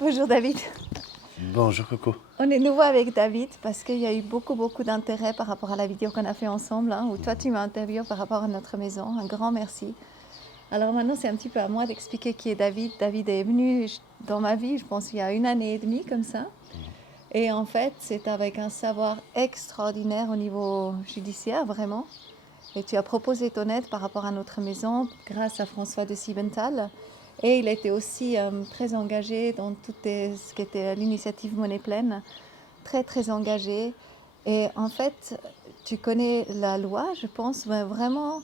Bonjour David. Bonjour Coco. On est nouveau avec David parce qu'il y a eu beaucoup d'intérêt par rapport à la vidéo qu'on a fait ensemble, hein, où toi tu m'as interviewé par rapport à notre maison. Un grand merci. Alors maintenant c'est un petit peu à moi d'expliquer qui est David. David est venu dans ma vie, je pense il y a 1 année et demie comme ça. Et en fait c'est avec un savoir extraordinaire au niveau judiciaire vraiment. Et tu as proposé ton aide par rapport à notre maison grâce à François de Siebenthal. Et il était aussi très engagé dans tout ce qui était l'initiative Monnaie Pleine, très engagé. Et en fait, tu connais la loi, je pense, mais vraiment,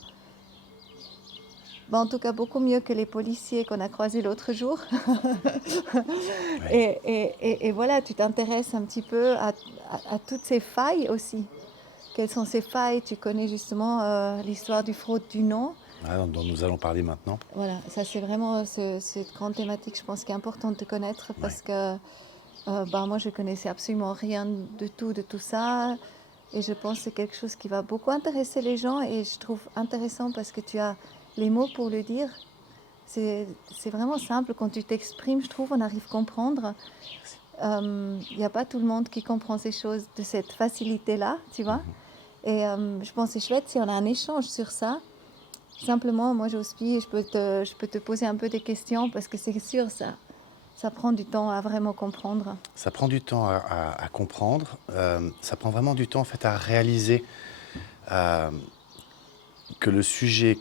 en tout cas beaucoup mieux que les policiers qu'on a croisés l'autre jour. Oui. Et voilà, tu t'intéresses un petit peu à toutes ces failles aussi. Quelles sont ces failles? Tu connais justement l'histoire du fraude du nom. Dont nous allons parler maintenant. Voilà, ça c'est vraiment cette grande thématique, je pense, qui est importante de connaître Oui. parce que moi je connaissais absolument rien de tout ça et je pense que c'est quelque chose qui va beaucoup intéresser les gens et je trouve intéressant parce que tu as les mots pour le dire. C'est vraiment simple quand tu t'exprimes, je trouve, on arrive à comprendre. Il n'y a pas tout le monde qui comprend ces choses de cette facilité-là, tu vois. Et je pense que c'est chouette si on a un échange sur ça. Simplement, moi, Josephi, je peux te poser un peu des questions parce que c'est sûr, ça prend du temps à vraiment comprendre. Ça prend du temps à comprendre. Ça prend vraiment du temps en fait à réaliser que le sujet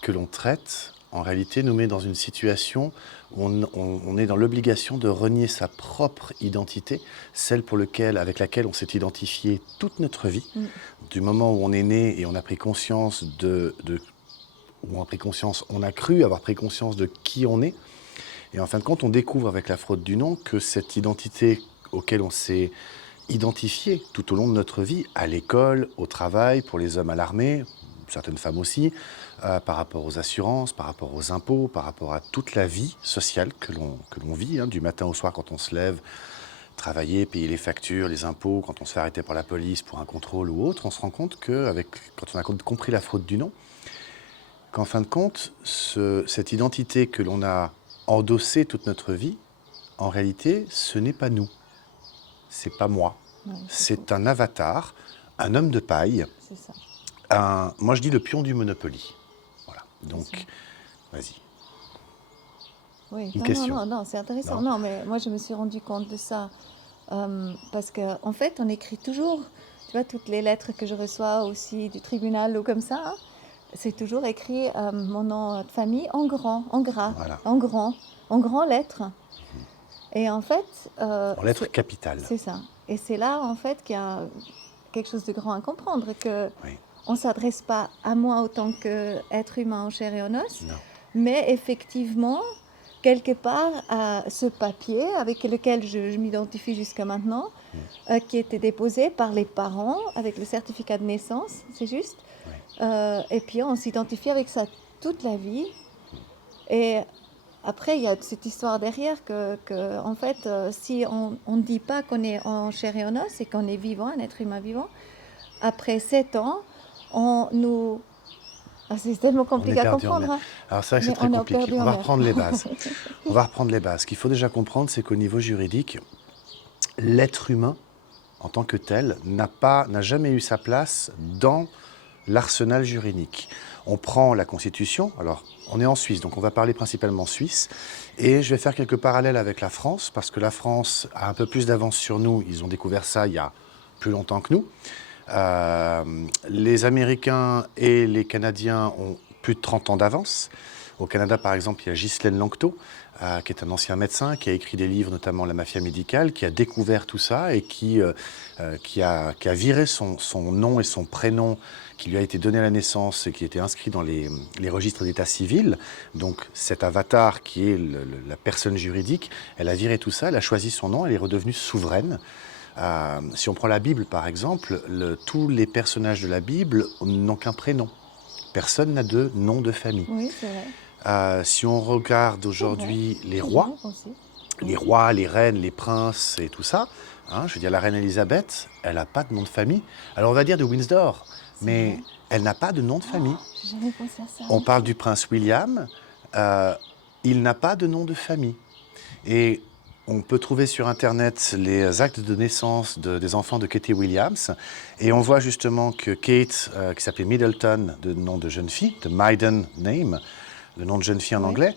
que l'on traite, en réalité, nous met dans une situation où on est dans l'obligation de renier sa propre identité, celle avec laquelle on s'est identifié toute notre vie, du moment où on est né et on a pris conscience on a cru avoir pris conscience de qui on est. Et en fin de compte, on découvre avec la fraude du nom que cette identité auquel on s'est identifié tout au long de notre vie, à l'école, au travail, pour les hommes à l'armée, certaines femmes aussi, par rapport aux assurances, par rapport aux impôts, par rapport à toute la vie sociale que l'on vit, hein, du matin au soir quand on se lève, travailler, payer les factures, les impôts, quand on se fait arrêter par la police pour un contrôle ou autre, on se rend compte que, quand on a compris la fraude du nom, qu'en fin de compte, cette identité que l'on a endossée toute notre vie, en réalité, ce n'est pas nous. C'est pas moi. Ouais, C'est un avatar, un homme de paille, c'est ça. moi je dis le pion du Monopoly. Voilà. Donc, vas-y. Oui, Une question. non, c'est intéressant. Non. Non, mais moi, je me suis rendu compte de ça parce qu'en en fait, on écrit toujours, tu vois, toutes les lettres que je reçois aussi du tribunal ou comme ça, hein, c'est toujours écrit mon nom de famille en grand, en gras, Voilà. en grand lettres. Et en fait, En lettres capitales. c'est ça. Et c'est là, en fait, qu'il y a quelque chose de grand à comprendre, que Oui. on ne s'adresse pas à moi autant qu'être humain en chair et en os, Non. mais effectivement, quelque part, à ce papier avec lequel je m'identifie jusqu'à maintenant, qui était déposé par les parents avec le certificat de naissance, c'est juste. Oui. Et puis on s'identifie avec ça toute la vie. Et après, il y a cette histoire derrière que en fait, si on ne dit pas qu'on est en chair et en os et qu'on est vivant, un être humain vivant, après 7 ans, on nous... Ah, c'est tellement On est compliqué à perdu en comprendre, mer. hein, Alors c'est vrai que c'est mais très on est compliqué. perdu On en va mer. reprendre les bases. On va reprendre les bases. Ce qu'il faut déjà comprendre, c'est qu'au niveau juridique, l'être humain, en tant que tel, n'a jamais eu sa place dans l'arsenal juridique. On prend la Constitution, alors on est en Suisse, donc on va parler principalement suisse, et je vais faire quelques parallèles avec la France, parce que la France a un peu plus d'avance sur nous, ils ont découvert ça il y a plus longtemps que nous. Les Américains et les Canadiens ont plus de 30 ans d'avance. Au Canada, par exemple, il y a Ghislaine Lanctot, qui est un ancien médecin, qui a écrit des livres, notamment La mafia médicale, qui a découvert tout ça et qui a viré son nom et son prénom qui lui a été donné à la naissance et qui était inscrit dans les registres d'état civil. Donc cet avatar qui est la personne juridique, elle a viré tout ça, elle a choisi son nom, elle est redevenue souveraine. Si on prend la Bible, par exemple, tous les personnages de la Bible n'ont qu'un prénom. Personne n'a de nom de famille. Oui, c'est vrai. Si on regarde aujourd'hui les rois, les reines, les princes et tout ça, hein, je veux dire, la reine Elisabeth, elle n'a pas de nom de famille. Alors on va dire de Windsor, mais elle n'a pas de nom de famille. J'ai jamais pensé à ça. On parle du prince William, il n'a pas de nom de famille. Et on peut trouver sur Internet les actes de naissance des enfants de Katie Williams. Et on voit justement que Kate, qui s'appelait Middleton, de nom de jeune fille, de maiden name, le nom de jeune fille en Oui. anglais,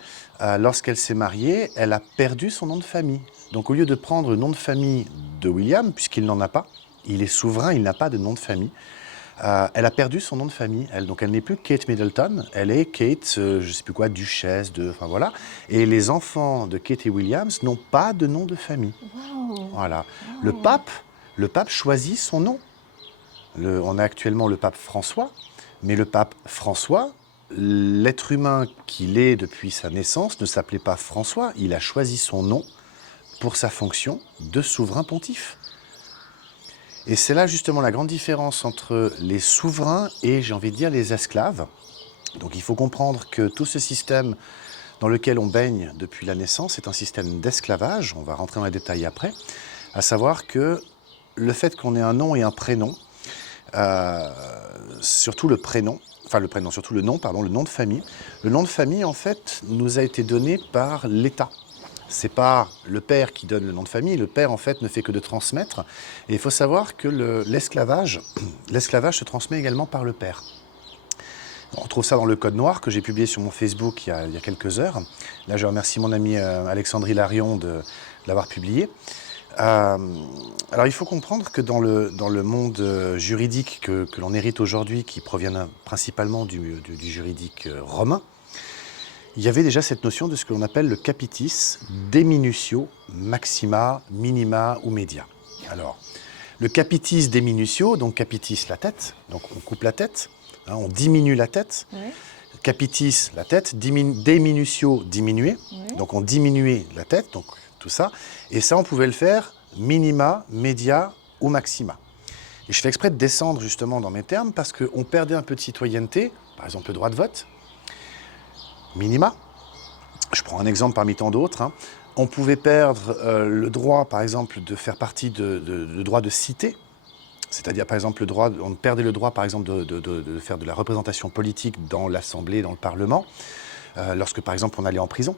lorsqu'elle s'est mariée, elle a perdu son nom de famille. Donc au lieu de prendre le nom de famille de William, puisqu'il n'en a pas, il est souverain, il n'a pas de nom de famille, elle a perdu son nom de famille. Donc elle n'est plus Kate Middleton, elle est Kate, je ne sais plus quoi, duchesse, enfin voilà. Et les enfants de Katie Williams n'ont pas de nom de famille. Waouh! Voilà. Waouh! Le pape choisit son nom. On a actuellement le pape François, mais le pape François, l'être humain qu'il est depuis sa naissance, ne s'appelait pas François, il a choisi son nom pour sa fonction de souverain pontife. Et c'est là justement la grande différence entre les souverains et, j'ai envie de dire, les esclaves. Donc il faut comprendre que tout ce système dans lequel on baigne depuis la naissance est un système d'esclavage, on va rentrer dans les détails après, à savoir que le fait qu'on ait un nom et un prénom, surtout le prénom, surtout le nom, le nom de famille. Le nom de famille, en fait, nous a été donné par l'État. C'est pas le père qui donne le nom de famille, le père, en fait, ne fait que de transmettre. Et il faut savoir que l'esclavage se transmet également par le père. On trouve ça dans le Code noir que j'ai publié sur mon Facebook il y a quelques heures. Là, je remercie mon ami Alexandre Hilarion de l'avoir publié. Alors il faut comprendre que dans le monde juridique que l'on hérite aujourd'hui, qui provient principalement du juridique romain, il y avait déjà cette notion de ce que l'on appelle le capitis deminutio maxima, minima ou media. Alors, le capitis deminutio, donc capitis la tête, donc on coupe la tête, hein, on diminue la tête. Ouais. Capitis la tête, deminutio diminuer, Ouais. donc on diminuait la tête, donc tout ça, et ça on pouvait le faire minima, media ou maxima. Et je fais exprès de descendre justement dans mes termes parce qu'on perdait un peu de citoyenneté, par exemple le droit de vote, minima. Je prends un exemple parmi tant d'autres. Hein. On pouvait perdre le droit, par exemple, de faire partie de droit de cité, c'est-à-dire par exemple on perdait le droit, par exemple, de faire de la représentation politique dans l'Assemblée, dans le Parlement, lorsque par exemple on allait en prison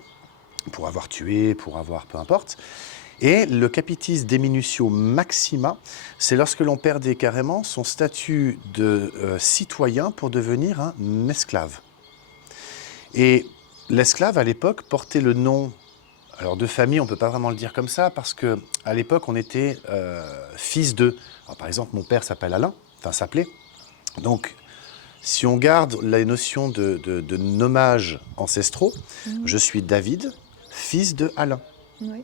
pour avoir tué, pour avoir peu importe. Et le capitis deminutio maxima, c'est lorsque l'on perdait carrément son statut de citoyen pour devenir un esclave. Et l'esclave, à l'époque, portait le nom, alors de famille, on ne peut pas vraiment le dire comme ça, parce qu'à l'époque, on était fils de... Alors, par exemple, mon père s'appelle Alain, s'appelait. Donc, si on garde la notion de nommage ancestraux, je suis David, fils de Alain. Oui.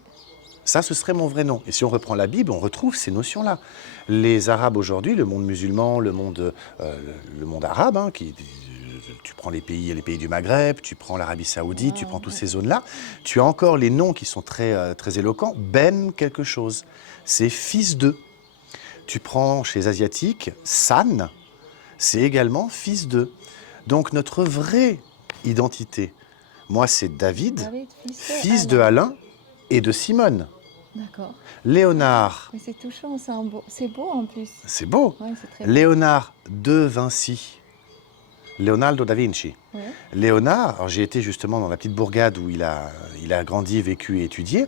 Ça, ce serait mon vrai nom. Et si on reprend la Bible, on retrouve ces notions-là. Les Arabes aujourd'hui, le monde musulman, le monde arabe, hein, tu prends les pays du Maghreb, tu prends l'Arabie Saoudite, tu prends toutes ces zones-là, tu as encore les noms qui sont très, très éloquents. Ben quelque chose, c'est fils de. Tu prends chez les Asiatiques, San, c'est également fils de. Donc notre vraie identité, moi c'est David, fils de Alain et de Simone. D'accord. Léonard. Mais c'est touchant, c'est beau en plus. C'est beau. Ouais, c'est très beau. Léonard de Vinci. Leonardo da Vinci. Ouais. Léonard, alors j'ai été justement dans la petite bourgade où il a grandi, vécu et étudié.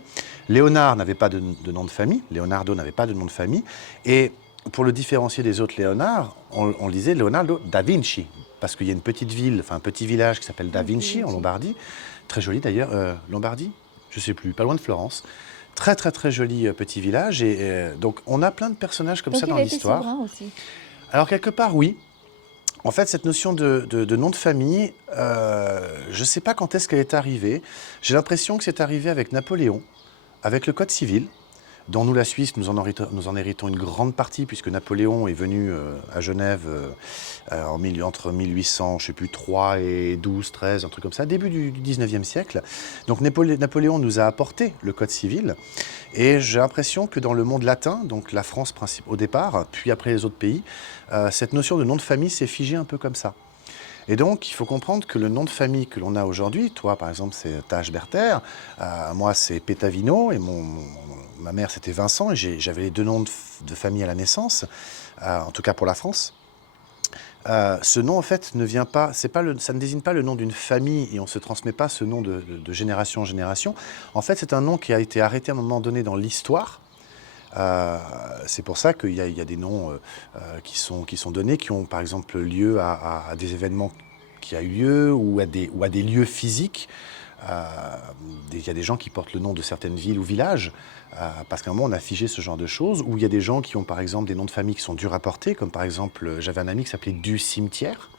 Léonard n'avait pas de nom de famille. Leonardo n'avait pas de nom de famille. Et pour le différencier des autres Léonard, on le disait Leonardo da Vinci. Parce qu'il y a une petite ville, un petit village qui s'appelle Da Vinci, en Lombardie. Très joli d'ailleurs. Lombardie ? Je ne sais plus, pas loin de Florence. Très très très joli petit village. Et donc on a plein de personnages comme ça dans l'histoire. Donc il était souverain aussi. Alors quelque part, oui. En fait, cette notion de nom de famille, je ne sais pas quand est-ce qu'elle est arrivée. J'ai l'impression que c'est arrivé avec Napoléon, avec le Code civil, dont nous, la Suisse, nous en héritons une grande partie, puisque Napoléon est venu à Genève entre 1800, je ne sais plus, 3 et 12, 13, un truc comme ça, début du 19e siècle. Donc Napoléon nous a apporté le Code civil, et j'ai l'impression que dans le monde latin, donc la France au départ, puis après les autres pays, cette notion de nom de famille s'est figée un peu comme ça. Et donc, il faut comprendre que le nom de famille que l'on a aujourd'hui, toi par exemple c'est Tajberter, moi c'est Pétavino, et ma mère c'était Vincent, et j'avais les deux noms de famille à la naissance, en tout cas pour la France. Ce nom, en fait, ne vient pas, ça ne désigne pas le nom d'une famille et on ne se transmet pas ce nom de génération en génération. En fait, c'est un nom qui a été arrêté à un moment donné dans l'histoire. Euh, c'est pour ça qu'il y a des noms qui sont donnés, qui ont par exemple lieu à des événements qui a eu lieu ou à des lieux physiques. Il y a des gens qui portent le nom de certaines villes ou villages, parce qu'à un moment on a figé ce genre de choses, ou il y a des gens qui ont par exemple des noms de famille qui sont durs à porter, comme par exemple j'avais un ami qui s'appelait Du Cimetière.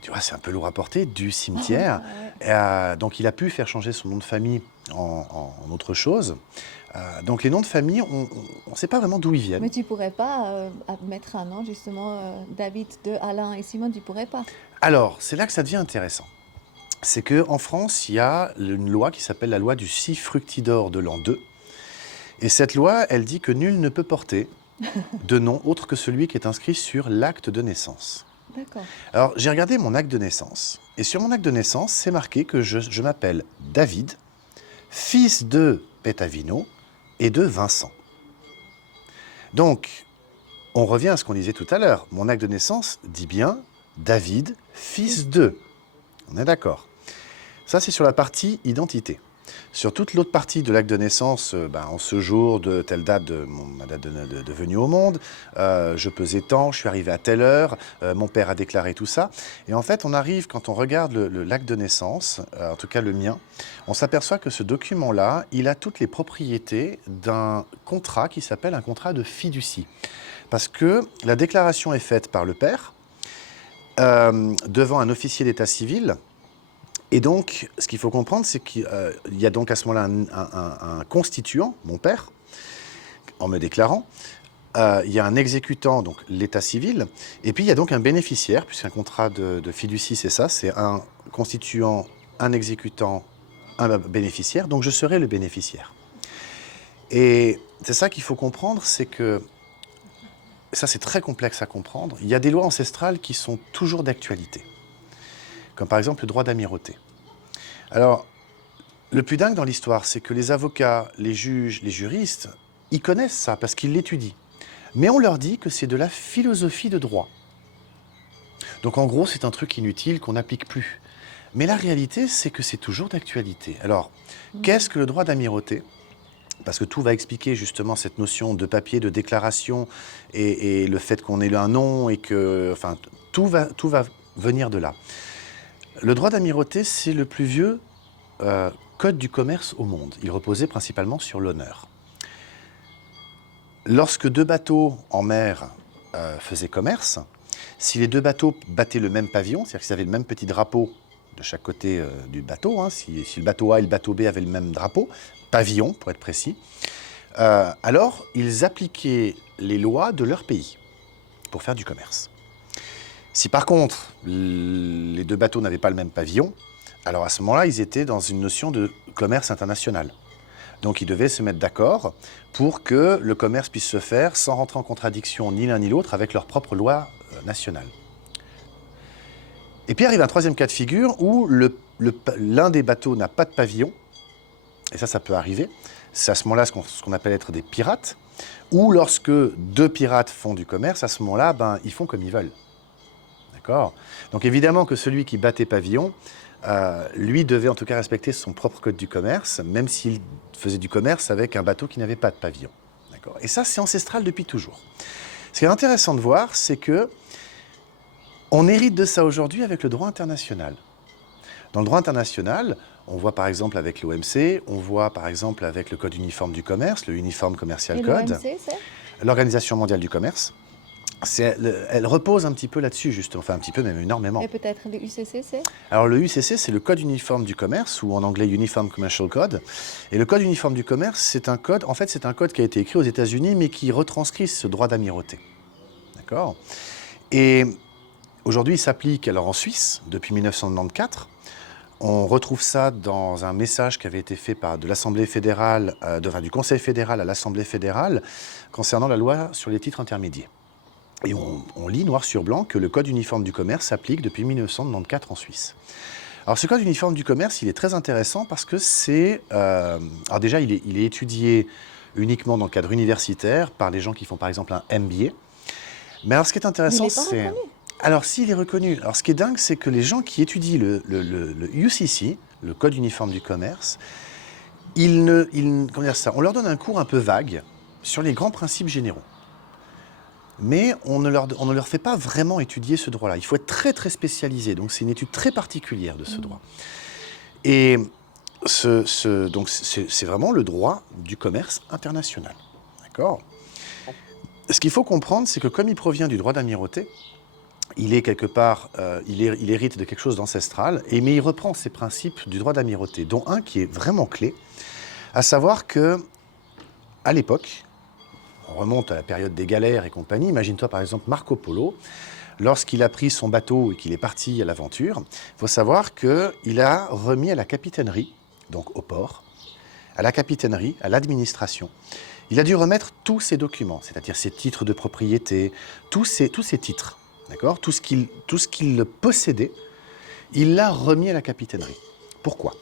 Tu vois, c'est un peu lourd à porter, Du Cimetière. Donc il a pu faire changer son nom de famille en autre chose. Donc les noms de famille, on ne sait pas vraiment d'où ils viennent. Mais tu pourrais pas mettre un nom, justement, David, de Alain et Simone, tu pourrais pas. Alors, c'est là que ça devient intéressant. C'est qu'en France, il y a une loi qui s'appelle la loi du 6 fructidor de l'an 2. Et cette loi, elle dit que nul ne peut porter de nom autre que celui qui est inscrit sur l'acte de naissance. D'accord. Alors, j'ai regardé mon acte de naissance. Et sur mon acte de naissance, c'est marqué que je m'appelle David, fils de Pétavino et de Vincent. Donc, on revient à ce qu'on disait tout à l'heure. Mon acte de naissance dit bien David, fils de. On est d'accord. Ça, c'est sur la partie identité. Sur toute l'autre partie de l'acte de naissance, en ce jour de telle date de ma date de venue au monde, je pesais tant, je suis arrivé à telle heure, mon père a déclaré tout ça. Et en fait, on arrive, quand on regarde l'acte de naissance, en tout cas le mien, on s'aperçoit que ce document-là, il a toutes les propriétés d'un contrat qui s'appelle un contrat de fiducie. Parce que la déclaration est faite par le père devant un officier d'état civil. Et donc, ce qu'il faut comprendre, c'est qu'il y a donc à ce moment-là un constituant, mon père, en me déclarant. Il y a un exécutant, donc l'état civil. Et puis, il y a donc un bénéficiaire, puisqu'un contrat de fiducie, c'est ça, c'est un constituant, un exécutant, un bénéficiaire. Donc, je serai le bénéficiaire. Et c'est ça qu'il faut comprendre, c'est que, ça c'est très complexe à comprendre, il y a des lois ancestrales qui sont toujours d'actualité. Comme par exemple le droit d'amirauté. Alors, le plus dingue dans l'histoire, c'est que les avocats, les juges, les juristes, ils connaissent ça parce qu'ils l'étudient. Mais on leur dit que c'est de la philosophie de droit. Donc en gros, c'est un truc inutile qu'on n'applique plus. Mais la réalité, c'est que c'est toujours d'actualité. Alors, qu'est-ce que le droit d'amirauté ? Parce que tout va expliquer justement cette notion de papier, de déclaration, et le fait qu'on ait un nom, et que, enfin, tout va venir de là. Le droit d'amirauté, c'est le plus vieux code du commerce au monde. Il reposait principalement sur l'honneur. Lorsque deux bateaux en mer faisaient commerce, si les deux bateaux battaient le même pavillon, c'est-à-dire qu'ils avaient le même petit drapeau de chaque côté du bateau, si le bateau A et le bateau B avaient le même drapeau, pavillon pour être précis, alors ils appliquaient les lois de leur pays pour faire du commerce. Si par contre, les deux bateaux n'avaient pas le même pavillon, alors à ce moment-là, ils étaient dans une notion de commerce international. Donc ils devaient se mettre d'accord pour que le commerce puisse se faire sans rentrer en contradiction ni l'un ni l'autre avec leur propre loi nationale. Et puis arrive un troisième cas de figure où l'un des bateaux n'a pas de pavillon, et ça peut arriver. C'est à ce moment-là ce qu'on appelle être des pirates, ou lorsque deux pirates font du commerce, à ce moment-là, ils font comme ils veulent. D'accord ? Donc évidemment que celui qui battait pavillon, lui devait en tout cas respecter son propre code du commerce, même s'il faisait du commerce avec un bateau qui n'avait pas de pavillon. D'accord ? Et ça, c'est ancestral depuis toujours. Ce qui est intéressant de voir, c'est que on hérite de ça aujourd'hui avec le droit international. Dans le droit international, on voit par exemple avec l'OMC, on voit par exemple avec le Code uniforme du commerce, le Uniform Commercial Code, l'OMC, c'est l'Organisation mondiale du commerce. Elle repose un petit peu là-dessus, justement, enfin un petit peu, même énormément. Et peut-être le UCC, c'est Alors le UCC, c'est le Code uniforme du commerce, ou en anglais Uniform Commercial Code. Et le Code uniforme du commerce, c'est un code, en fait, c'est un code qui a été écrit aux États-Unis, mais qui retranscrit ce droit d'amirauté. D'accord ? Et aujourd'hui, il s'applique alors en Suisse depuis 1994. On retrouve ça dans un message qui avait été fait de l'Assemblée fédérale, du Conseil fédéral à l'Assemblée fédérale, concernant la loi sur les titres intermédiaires. Et on lit noir sur blanc que le Code uniforme du commerce s'applique depuis 1994 en Suisse. Alors ce Code uniforme du commerce, il est très intéressant parce que alors déjà, il est étudié uniquement dans le cadre universitaire par les gens qui font par exemple un MBA. Mais alors ce qui est intéressant, il n'est pas reconnu. Alors, s'il est reconnu, alors ce qui est dingue, c'est que les gens qui étudient le UCC, le Code uniforme du commerce, comment dire ça, on leur donne un cours un peu vague sur les grands principes généraux. Mais on ne leur fait pas vraiment étudier ce droit-là. Il faut être très très spécialisé, donc c'est une étude très particulière de ce droit. Et donc c'est vraiment le droit du commerce international. D'accord ? Ce qu'il faut comprendre, c'est que comme il provient du droit d'amirauté, il est quelque part, il hérite de quelque chose d'ancestral, mais il reprend ces principes du droit d'amirauté, dont un qui est vraiment clé, à savoir que, à l'époque, on remonte à la période des galères et compagnie, imagine-toi par exemple Marco Polo, lorsqu'il a pris son bateau et qu'il est parti à l'aventure, il faut savoir qu'il a remis à la capitainerie, donc au port, à la capitainerie, à l'administration, il a dû remettre tous ses documents, c'est-à-dire ses titres de propriété, tous ses titres. D'accord ? Tout ce qu'il possédait, il l'a remis à la capitainerie. Pourquoi ?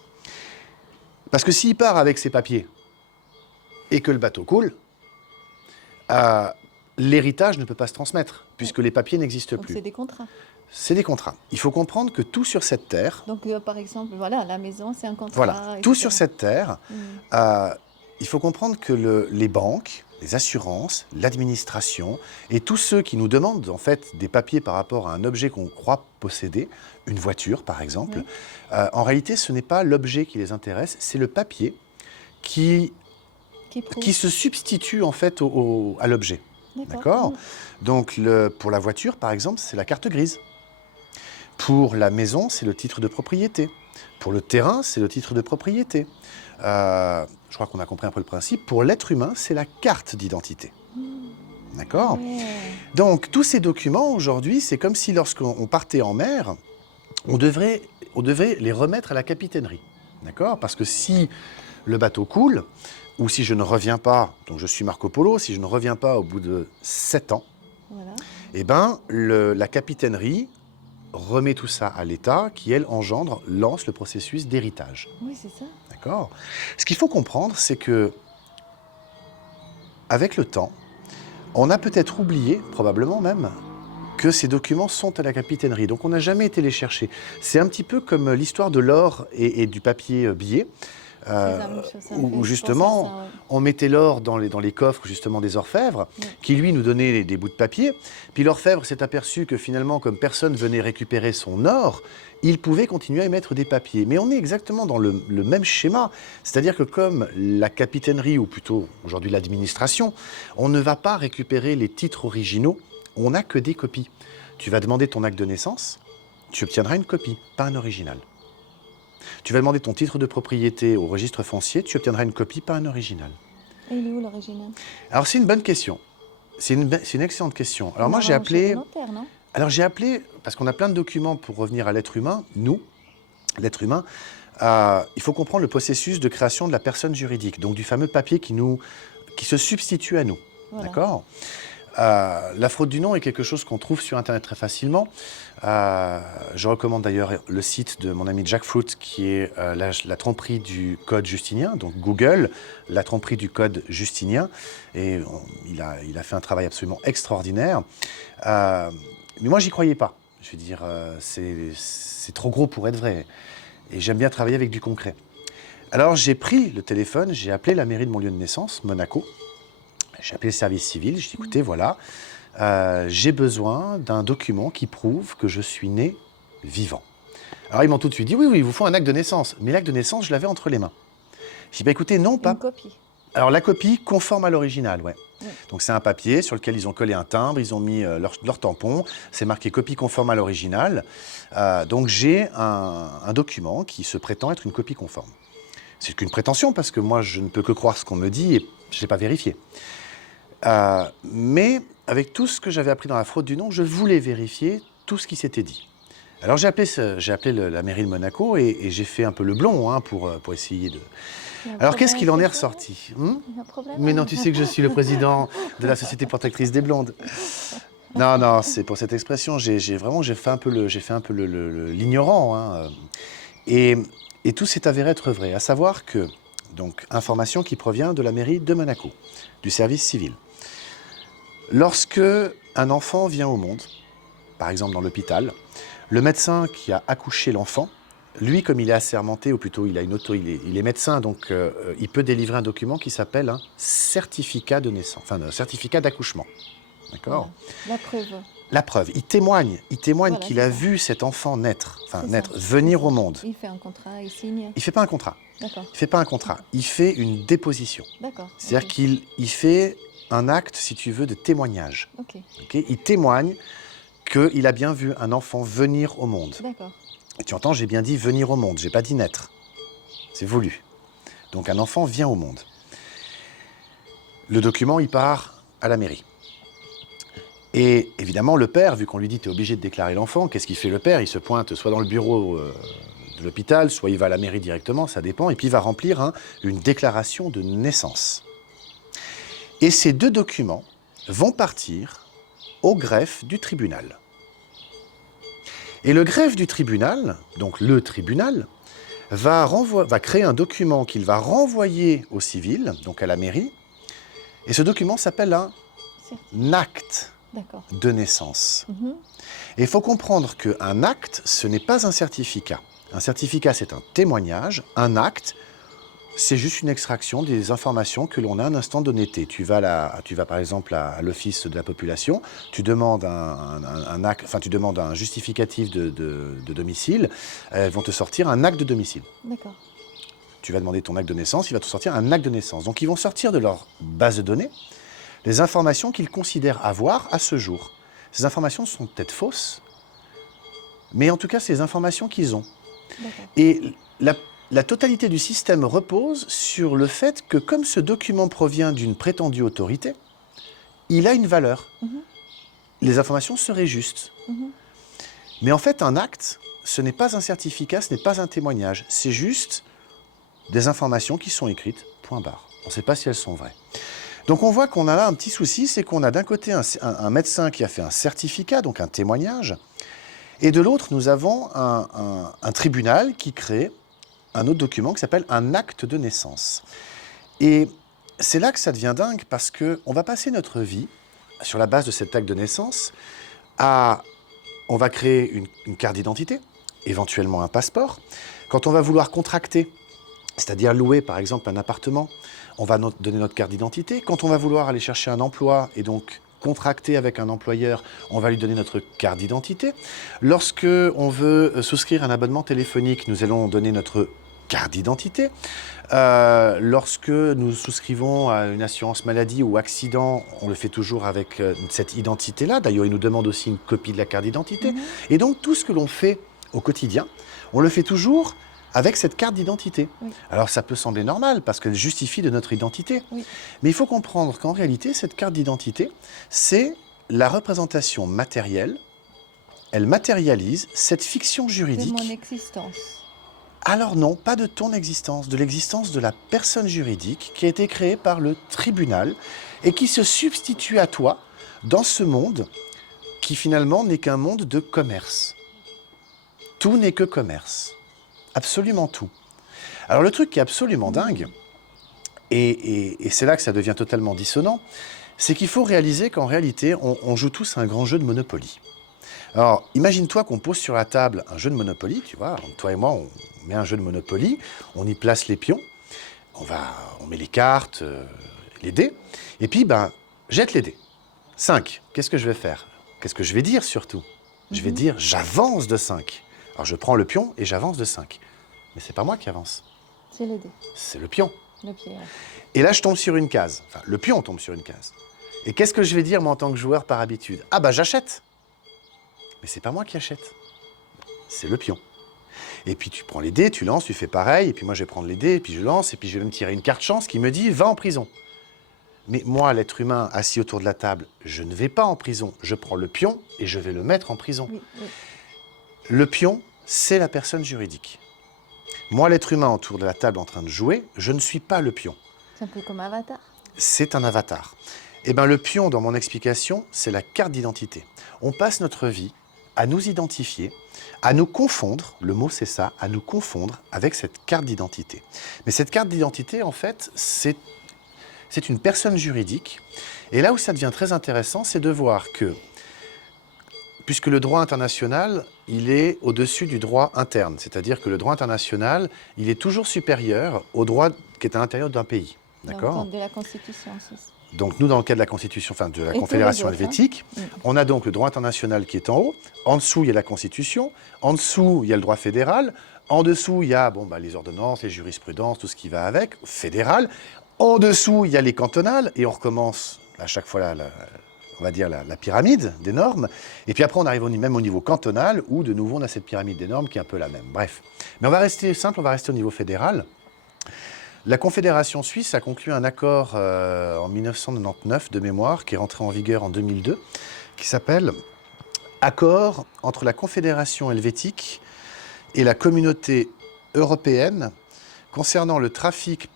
Parce que s'il part avec ses papiers et que le bateau coule, l'héritage ne peut pas se transmettre, puisque les papiers n'existent Donc plus. c'est des contrats. C'est des contrats. Il faut comprendre que tout sur cette terre... Donc par exemple, voilà, la maison, c'est un contrat. Voilà, etc. tout sur cette terre, il faut comprendre que les banques, les assurances, l'administration et tous ceux qui nous demandent en fait des papiers par rapport à un objet qu'on croit posséder, une voiture par exemple, en réalité ce n'est pas l'objet qui les intéresse, c'est le papier qui se substitue en fait à l'objet. D'accord ? Donc pour la voiture par exemple, c'est la carte grise. Pour la maison, c'est le titre de propriété. Pour le terrain, c'est le titre de propriété. Je crois qu'on a compris un peu le principe. Pour l'être humain, c'est la carte d'identité. D'accord ? Donc, tous ces documents, aujourd'hui, c'est comme si lorsqu'on partait en mer, on devrait les remettre à la capitainerie. D'accord ? Parce que si le bateau coule, ou si je ne reviens pas, donc je suis Marco Polo, si je ne reviens pas au bout de 7 ans, eh ben, la capitainerie remet tout ça à l'État qui, elle, lance le processus d'héritage. Oui, c'est ça. D'accord ? Ce qu'il faut comprendre, c'est que, avec le temps, on a peut-être oublié, probablement même, que ces documents sont à la capitainerie. Donc on n'a jamais été les chercher. C'est un petit peu comme l'histoire de l'or et du papier billet. Où justement, on mettait l'or dans les coffres justement des orfèvres, qui lui nous donnaient des bouts de papier. Puis l'orfèvre s'est aperçu que finalement, comme personne venait récupérer son or, il pouvait continuer à émettre des papiers. Mais on est exactement dans le même schéma. C'est-à-dire que comme la capitainerie, ou plutôt aujourd'hui l'administration, on ne va pas récupérer les titres originaux, on n'a que des copies. Tu vas demander ton acte de naissance, tu obtiendras une copie, pas un original. Tu vas demander ton titre de propriété au registre foncier, tu obtiendras une copie, pas un original. Et il est où l'original ? Alors c'est une bonne question. C'est une excellente question. Alors moi j'ai appelé... Notaire, non ? Alors j'ai appelé, parce qu'on a plein de documents pour revenir à l'être humain, nous, l'être humain, il faut comprendre le processus de création de la personne juridique, donc du fameux papier qui se substitue à nous. Voilà. D'accord ? La fraude du nom est quelque chose qu'on trouve sur Internet très facilement. Je recommande d'ailleurs le site de mon ami Jack Fruit qui est la tromperie du code justinien, donc Google, la tromperie du code justinien. Et il a fait un travail absolument extraordinaire. Mais moi, j'y croyais pas. Je veux dire, c'est trop gros pour être vrai. Et j'aime bien travailler avec du concret. Alors j'ai pris le téléphone, j'ai appelé la mairie de mon lieu de naissance, Monaco. J'ai appelé le service civil, j'ai dit, écoutez, voilà, j'ai besoin d'un document qui prouve que je suis né vivant. Alors ils m'ont tout de suite dit, oui, il vous faut un acte de naissance. Mais l'acte de naissance, je l'avais entre les mains. J'ai dit, bah, écoutez, non, pas... Une copie. Alors la copie conforme à l'original, ouais. Donc c'est un papier sur lequel ils ont collé un timbre, ils ont mis leur tampon, c'est marqué copie conforme à l'original. Donc j'ai un document qui se prétend être une copie conforme. C'est qu'une prétention parce que moi je ne peux que croire ce qu'on me dit et je ne l'ai pas vérifié. Mais avec tout ce que j'avais appris dans la fraude du nom, je voulais vérifier tout ce qui s'était dit. Alors j'ai appelé la mairie de Monaco et j'ai fait un peu le blond pour essayer de... Alors qu'est-ce qu'il en est ressorti ? Mais non, tu sais que je suis le président de la Société protectrice des blondes. Non, c'est pour cette expression, j'ai fait un peu l'ignorant. Et tout s'est avéré être vrai, à savoir que, donc, information qui provient de la mairie de Monaco, du service civil. Lorsque un enfant vient au monde, par exemple dans l'hôpital, le médecin qui a accouché l'enfant, lui, comme il est assermenté, ou plutôt il a une auto, il est médecin, donc il peut délivrer un document qui s'appelle un certificat de naissance, enfin un certificat d'accouchement. D'accord? Voilà. La preuve. La preuve, il témoigne Voilà, qu'il c'est a ça. vu cet enfant naître, enfin C'est naître, ça, venir c'est au ça. monde. Il fait un contrat, il signe. Il fait pas un contrat. D'accord, Il fait pas un contrat. Il fait une déposition. d'accord. C'est-à-dire Ok. qu'il fait un acte, si tu veux, de témoignage. Ok, Ok, il témoigne qu'il a bien vu un enfant venir au monde. d'accord. Et tu entends, j'ai bien dit venir au monde, j'ai pas dit naître. C'est voulu. Donc un enfant vient au monde. Le document, il part à la mairie. Et évidemment, le père, vu qu'on lui dit tu es obligé de déclarer l'enfant, qu'est-ce qu'il fait le père? Il se pointe soit dans le bureau de l'hôpital, soit il va à la mairie directement, ça dépend, et puis il va remplir une déclaration de naissance. Et ces deux documents vont partir au greffe du tribunal. Et le greffe du tribunal, donc le tribunal, va créer un document qu'il va renvoyer au civil, donc à la mairie, et ce document s'appelle un acte D'accord. de naissance. Mhm. Et il faut comprendre qu'un acte, ce n'est pas un certificat. Un certificat, c'est un témoignage. Un acte, c'est juste une extraction des informations que l'on a à un instant donné. Tu vas par exemple à l'office de la population, tu demandes un acte, enfin tu demandes un justificatif de domicile, elles vont te sortir un acte de domicile. D'accord. Tu vas demander ton acte de naissance, il va te sortir un acte de naissance. Donc ils vont sortir de leur base de données les informations qu'ils considèrent avoir à ce jour. Ces informations sont peut-être fausses, mais en tout cas, c'est les informations qu'ils ont. D'accord. Et la totalité du système repose sur le fait que, comme ce document provient d'une prétendue autorité, il a une valeur. Mhm. Les informations seraient justes. Mhm. Mais en fait, un acte, ce n'est pas un certificat, ce n'est pas un témoignage. C'est juste des informations qui sont écrites, point barre. On ne sait pas si elles sont vraies. Donc on voit qu'on a là un petit souci, c'est qu'on a d'un côté un médecin qui a fait un certificat, donc un témoignage, et de l'autre, nous avons un tribunal qui crée un autre document qui s'appelle un acte de naissance. Et c'est là que ça devient dingue, parce qu'on va passer notre vie, sur la base de cet acte de naissance, on va créer une carte d'identité, éventuellement un passeport. Quand on va vouloir contracter, c'est-à-dire louer par exemple un appartement, on va donner notre carte d'identité. Quand on va vouloir aller chercher un emploi et donc contracter avec un employeur, on va lui donner notre carte d'identité. Lorsque on veut souscrire un abonnement téléphonique, nous allons donner notre carte d'identité. Lorsque nous souscrivons à une assurance maladie ou accident, on le fait toujours avec cette identité-là. D'ailleurs, il nous demande aussi une copie de la carte d'identité. Mhm. Et donc, tout ce que l'on fait au quotidien, on le fait toujours avec cette carte d'identité. Oui. Alors ça peut sembler normal parce qu'elle justifie de notre identité. Oui. Mais il faut comprendre qu'en réalité, cette carte d'identité, c'est la représentation matérielle. Elle matérialise cette fiction C'est juridique. mon existence. Alors non, pas de ton existence, de l'existence de la personne juridique qui a été créée par le tribunal et qui se substitue à toi dans ce monde qui finalement n'est qu'un monde de commerce. Tout n'est que commerce. Absolument tout. Alors le truc qui est absolument dingue, et c'est là que ça devient totalement dissonant, c'est qu'il faut réaliser qu'en réalité, on joue tous un grand jeu de Monopoly. Alors, imagine-toi qu'on pose sur la table un jeu de Monopoly, tu vois, toi et moi, on met un jeu de Monopoly, on y place les pions, on met les cartes, les dés, et puis, jette les dés. 5, qu'est-ce que je vais faire? Qu'est-ce que je vais dire surtout? Je vais dire, j'avance de 5. Alors, je prends le pion et j'avance de 5. Mais c'est pas moi qui avance, C'est les dés. c'est le pion. Le pied. Ouais. Et là, je tombe sur une case. Enfin, le pion tombe sur une case. Et qu'est-ce que je vais dire, moi, en tant que joueur, par habitude? Ah j'achète. Mais c'est pas moi qui achète. C'est le pion. Et puis, tu prends les dés, tu lances, tu fais pareil. Et puis, moi, je vais prendre les dés, et puis je lance, et puis je vais me tirer une carte chance qui me dit « va en prison ». Mais moi, l'être humain, assis autour de la table, je ne vais pas en prison. Je prends le pion et je vais le mettre en prison. Oui, oui. Le pion, c'est la personne juridique. Moi, l'être humain autour de la table en train de jouer, je ne suis pas le pion. C'est un peu comme Avatar. C'est un avatar. Eh bien, le pion, dans mon explication, c'est la carte d'identité. On passe notre vie à nous identifier, à nous confondre, le mot c'est ça, à nous confondre avec cette carte d'identité. Mais cette carte d'identité, en fait, c'est une personne juridique. Et là où ça devient très intéressant, c'est de voir que, puisque le droit international, il est au-dessus du droit interne. C'est-à-dire que le droit international, il est toujours supérieur au droit qui est à l'intérieur d'un pays. D'accord ? De la Constitution aussi. Donc nous, dans le cas de la Constitution, enfin de la Et tous Confédération les autres, helvétique, hein. on a donc le droit international qui est en haut. En dessous, il y a la Constitution. En dessous, il y a le droit fédéral. En dessous, il y a les ordonnances, les jurisprudences, tout ce qui va avec, fédéral. En dessous, il y a les cantonales. Et on recommence à chaque fois on va dire la pyramide des normes. Et puis après, on arrive même au niveau cantonal, où de nouveau, on a cette pyramide des normes qui est un peu la même. Bref. Mais on va rester simple, on va rester au niveau fédéral. La Confédération suisse a conclu un accord en 1999 de mémoire, qui est rentré en vigueur en 2002, qui s'appelle « Accord entre la Confédération helvétique et la communauté européenne concernant le trafic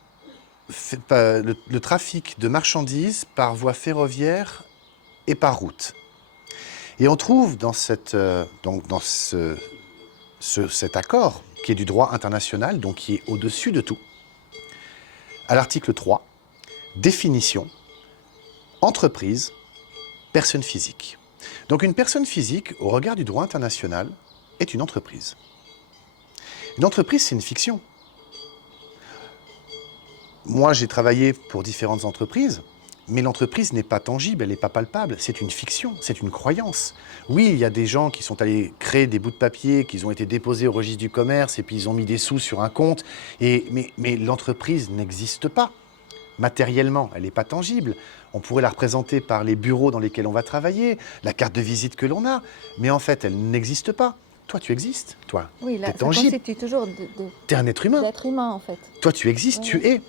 de marchandises par voie ferroviaire et par route ». Et on trouve dans cet accord, qui est du droit international, donc qui est au-dessus de tout, à l'article 3, définition, entreprise, personne physique. Donc une personne physique, au regard du droit international, est une entreprise. Une entreprise, c'est une fiction. Moi, j'ai travaillé pour différentes entreprises, mais l'entreprise n'est pas tangible, elle n'est pas palpable, c'est une fiction, c'est une croyance. Oui, il y a des gens qui sont allés créer des bouts de papier, qui ont été déposés au registre du commerce, et puis ils ont mis des sous sur un compte, mais l'entreprise n'existe pas. Matériellement, elle n'est pas tangible. On pourrait la représenter par les bureaux dans lesquels on va travailler, la carte de visite que l'on a, mais en fait, elle n'existe pas. Toi, tu existes, toi. Oui, tu es ça tangible. constitue toujours Tu es un être humain. d'être humain, en fait. Toi, tu existes, Ouais. tu es.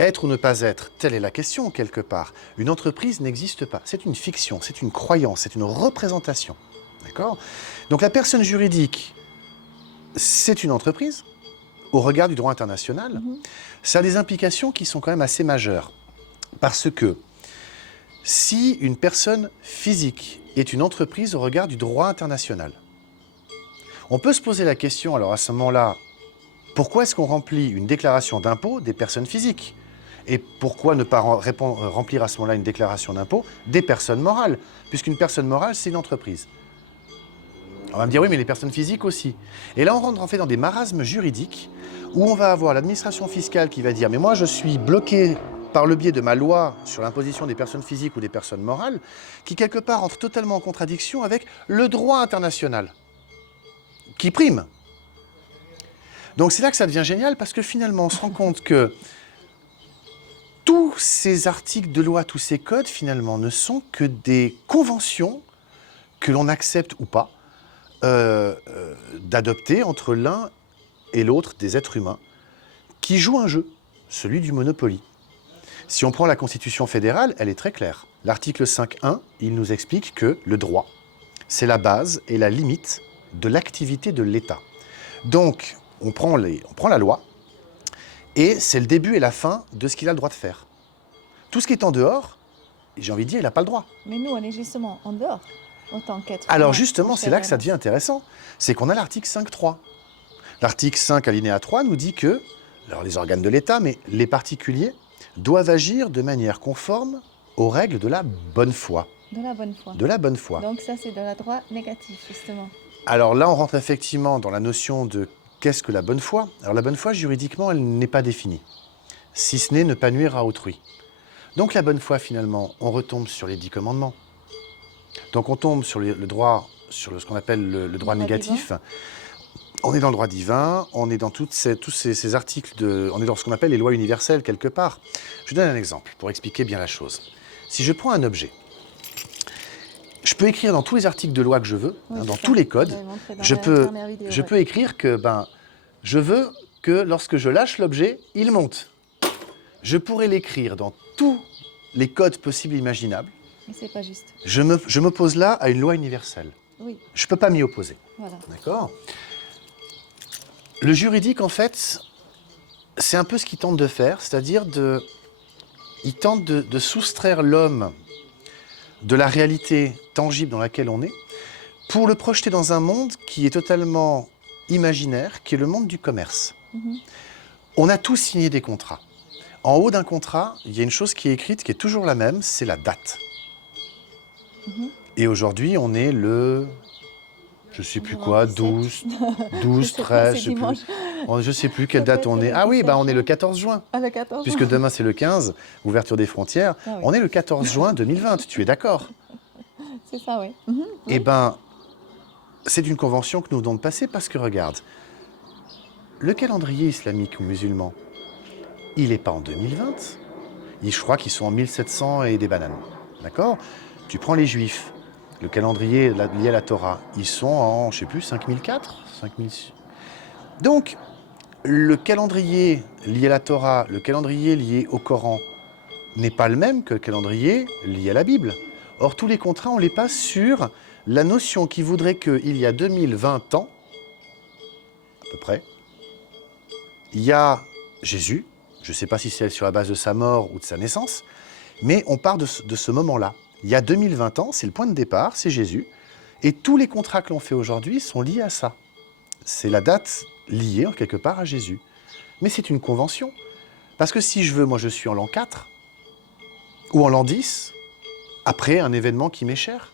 Être ou ne pas être, telle est la question, quelque part. Une entreprise n'existe pas. C'est une fiction, c'est une croyance, c'est une représentation. D'accord ? Donc la personne juridique, c'est une entreprise, au regard du droit international. Ça a des implications qui sont quand même assez majeures. Parce que si une personne physique est une entreprise au regard du droit international, on peut se poser la question, alors à ce moment-là, pourquoi est-ce qu'on remplit une déclaration d'impôt des personnes physiques ? Et pourquoi ne pas remplir à ce moment-là une déclaration d'impôt des personnes morales ? Puisqu'une personne morale, c'est une entreprise. On va me dire, oui, mais les personnes physiques aussi. Et là, on rentre en fait dans des marasmes juridiques où on va avoir l'administration fiscale qui va dire, mais moi, je suis bloqué par le biais de ma loi sur l'imposition des personnes physiques ou des personnes morales, qui quelque part entre totalement en contradiction avec le droit international, qui prime. Donc c'est là que ça devient génial, parce que finalement, on se rend compte que tous ces articles de loi, tous ces codes, finalement, ne sont que des conventions que l'on accepte ou pas d'adopter entre l'un et l'autre des êtres humains qui jouent un jeu, celui du Monopoly. Si on prend la Constitution fédérale, elle est très claire. L'article 5.1, il nous explique que le droit, c'est la base et la limite de l'activité de l'État. Donc, on prend la loi, et c'est le début et la fin de ce qu'il a le droit de faire. Tout ce qui est en dehors, j'ai envie de dire, il n'a pas le droit. Mais nous, on est justement en dehors, en tant qu'être humain. Alors justement, c'est là que ça devient intéressant. C'est qu'on a l'article 5.3. L'article 5, alinéa 3, nous dit que, alors les organes de l'État, mais les particuliers, doivent agir de manière conforme aux règles de la bonne foi. De la bonne foi. De la bonne foi. Donc ça, c'est de la droit négatif, justement. Alors là, on rentre effectivement dans la notion de qu'est-ce que la bonne foi. Alors la bonne foi, juridiquement, elle n'est pas définie, si ce n'est ne pas nuire à autrui. Donc la bonne foi, finalement, on retombe sur les 10 commandements. Donc on tombe sur le droit, sur ce qu'on appelle le droit négatif. Divin. On est dans le droit divin, on est dans tous ces articles, on est dans ce qu'on appelle les lois universelles, quelque part. Je donne un exemple pour expliquer bien la chose. Si je prends un objet, je peux écrire dans tous les articles de loi que je veux, oui, dans tous les codes, je peux écrire que je veux que lorsque je lâche l'objet, il monte. Je pourrais l'écrire dans tous les codes possibles et imaginables. Mais c'est pas juste. Je m'oppose là à une loi universelle. Oui. Je ne peux pas m'y opposer. Voilà. D'accord ? Le juridique, en fait, c'est un peu ce qu'il tente de faire, c'est-à-dire il tente de soustraire l'homme de la réalité tangible dans laquelle on est, pour le projeter dans un monde qui est totalement imaginaire, qui est le monde du commerce. On a tous signé des contrats. En haut d'un contrat, il y a une chose qui est écrite, qui est toujours la même, c'est la date. Et aujourd'hui, on est le, je sais plus quoi, 12, 12, 13, je sais plus. dimanche. Je sais plus quelle Ça peut date être on est. le Ah oui, 17 on est le juin. 14 juin. Ah, le 14 Puisque demain c'est le 15, ouverture des frontières. Ah oui. On est le 14 juin 2020, tu es d'accord? C'est ça, oui. Eh Oui. ben, c'est une convention que nous venons de passer parce que regarde, le calendrier islamique ou musulman, il n'est pas en 2020. Je crois qu'ils sont en 1700 et des bananes. D'accord? Tu prends les juifs, le calendrier lié à la Torah, ils sont en, je sais plus, 5004, 5006. Donc, le calendrier lié à la Torah, le calendrier lié au Coran, n'est pas le même que le calendrier lié à la Bible. Or, tous les contrats, on les passe sur la notion qui voudrait qu'il y a 2020 ans, à peu près, il y a Jésus, je ne sais pas si c'est sur la base de sa mort ou de sa naissance, mais on part de ce moment-là. Il y a 2020 ans, c'est le point de départ, c'est Jésus, et tous les contrats que l'on fait aujourd'hui sont liés à ça. C'est la date liée, en quelque part, à Jésus. Mais c'est une convention. Parce que si je veux, moi je suis en l'an 4, ou en l'an 10, après un événement qui m'est cher.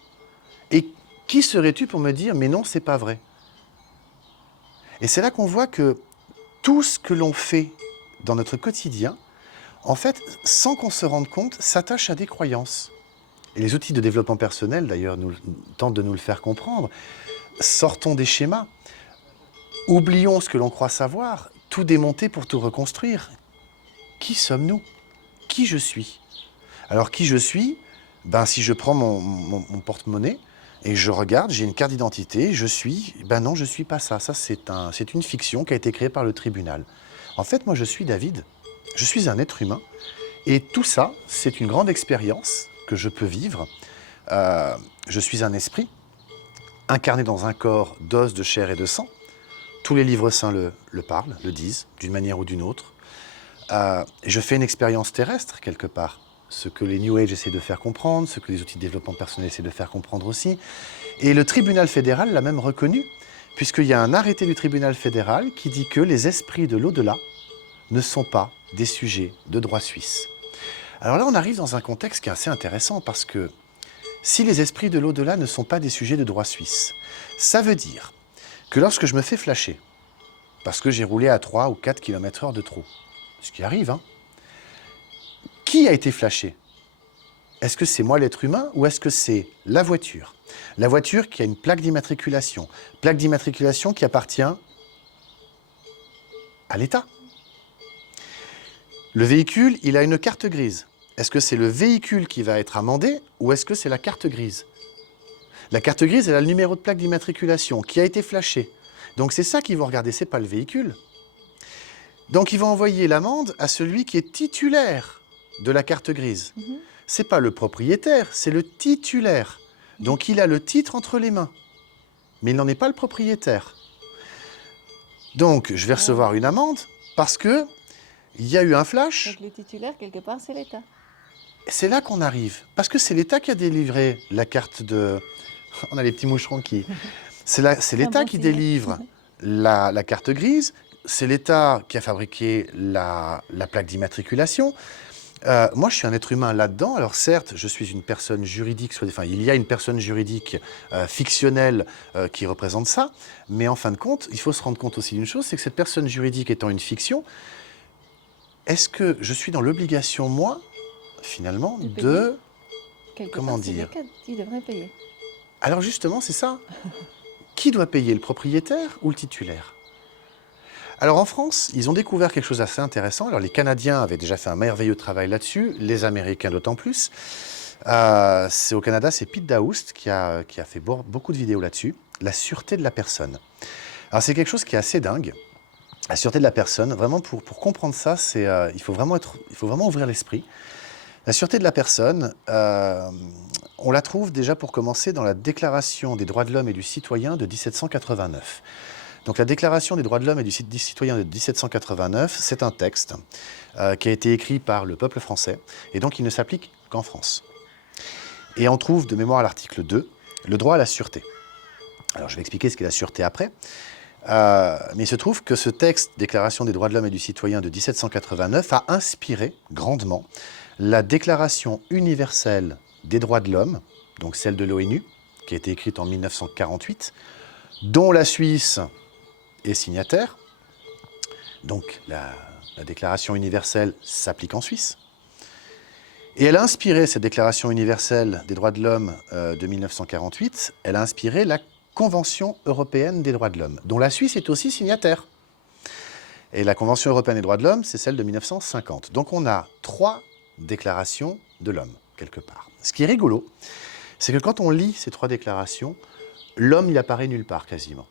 Et qui serais-tu pour me dire « mais non, c'est pas vrai » Et c'est là qu'on voit que tout ce que l'on fait dans notre quotidien, en fait, sans qu'on se rende compte, s'attache à des croyances. Et les outils de développement personnel, d'ailleurs, tentent de nous le faire comprendre. Sortons des schémas. Oublions ce que l'on croit savoir, tout démonter pour tout reconstruire. Qui sommes-nous? Qui je suis? Alors, qui je suis? Ben, si je prends mon porte-monnaie et je regarde, j'ai une carte d'identité, je suis... Ben non, je ne suis pas ça. Ça, c'est une fiction qui a été créée par le tribunal. En fait, moi, je suis David. Je suis un être humain. Et tout ça, c'est une grande expérience que je peux vivre. Je suis un esprit, incarné dans un corps d'os, de chair et de sang. Tous les livres saints le parlent, le disent, d'une manière ou d'une autre. Je fais une expérience terrestre, quelque part. Ce que les New Age essaient de faire comprendre, ce que les outils de développement personnel essaient de faire comprendre aussi. Et le tribunal fédéral l'a même reconnu, puisqu'il y a un arrêté du tribunal fédéral qui dit que les esprits de l'au-delà ne sont pas des sujets de droit suisse. Alors là, on arrive dans un contexte qui est assez intéressant, parce que si les esprits de l'au-delà ne sont pas des sujets de droit suisse, ça veut dire que lorsque je me fais flasher, parce que j'ai roulé à 3 ou 4 km/h de trop, ce qui arrive, hein, qui a été flashé? Est-ce que c'est moi l'être humain ou est-ce que c'est la voiture? La voiture qui a une plaque d'immatriculation qui appartient à l'État. Le véhicule, il a une carte grise. Est-ce que c'est le véhicule qui va être amendé ou est-ce que c'est la carte grise? La carte grise, elle a le numéro de plaque d'immatriculation qui a été flashé. Donc c'est ça qu'ils vont regarder, c'est pas le véhicule. Donc ils vont envoyer l'amende à celui qui est titulaire de la carte grise. C'est pas le propriétaire, c'est le titulaire. Donc il a le titre entre les mains, mais il n'en est pas le propriétaire. Donc je vais recevoir une amende parce que il y a eu un flash. Donc le titulaire, quelque part, c'est l'État. C'est là qu'on arrive, parce que c'est l'État qui a délivré la carte de... On a les petits moucherons qui... C'est l'État qui délivre la carte grise, c'est l'État qui a fabriqué la plaque d'immatriculation. Moi, je suis un être humain là-dedans. Alors certes, je suis une personne juridique, enfin, il y a une personne juridique fictionnelle qui représente ça, mais en fin de compte, il faut se rendre compte aussi d'une chose, c'est que cette personne juridique étant une fiction, est-ce que je suis dans l'obligation, moi, finalement, de... Comment dire? Qui devrait payer? Alors justement, c'est ça. Qui doit payer, le propriétaire ou le titulaire? Alors en France, ils ont découvert quelque chose d'assez intéressant. Alors les Canadiens avaient déjà fait un merveilleux travail là-dessus, les Américains d'autant plus. Au Canada, c'est Pete Daoust qui a fait beaucoup de vidéos là-dessus. La sûreté de la personne. Alors c'est quelque chose qui est assez dingue. La sûreté de la personne, vraiment pour comprendre ça, il faut vraiment ouvrir l'esprit. La sûreté de la personne, on la trouve déjà pour commencer dans la Déclaration des droits de l'homme et du citoyen de 1789. Donc la Déclaration des droits de l'homme et du citoyen de 1789, c'est un texte qui a été écrit par le peuple français et donc il ne s'applique qu'en France. Et on trouve de mémoire à l'article 2, le droit à la sûreté. Alors je vais expliquer ce qu'est la sûreté après. Mais il se trouve que ce texte, Déclaration des droits de l'homme et du citoyen de 1789, a inspiré grandement la Déclaration universelle des droits de l'homme, donc celle de l'ONU, qui a été écrite en 1948, dont la Suisse est signataire. Donc la Déclaration universelle s'applique en Suisse. Et elle a inspiré, cette Déclaration universelle des droits de l'homme de 1948, elle a inspiré la Convention européenne des droits de l'homme, dont la Suisse est aussi signataire. Et la Convention européenne des droits de l'homme, c'est celle de 1950. Donc on a 3 déclarations de l'homme, quelque part. Ce qui est rigolo, c'est que quand on lit ces 3 déclarations, l'homme, il apparaît nulle part, quasiment.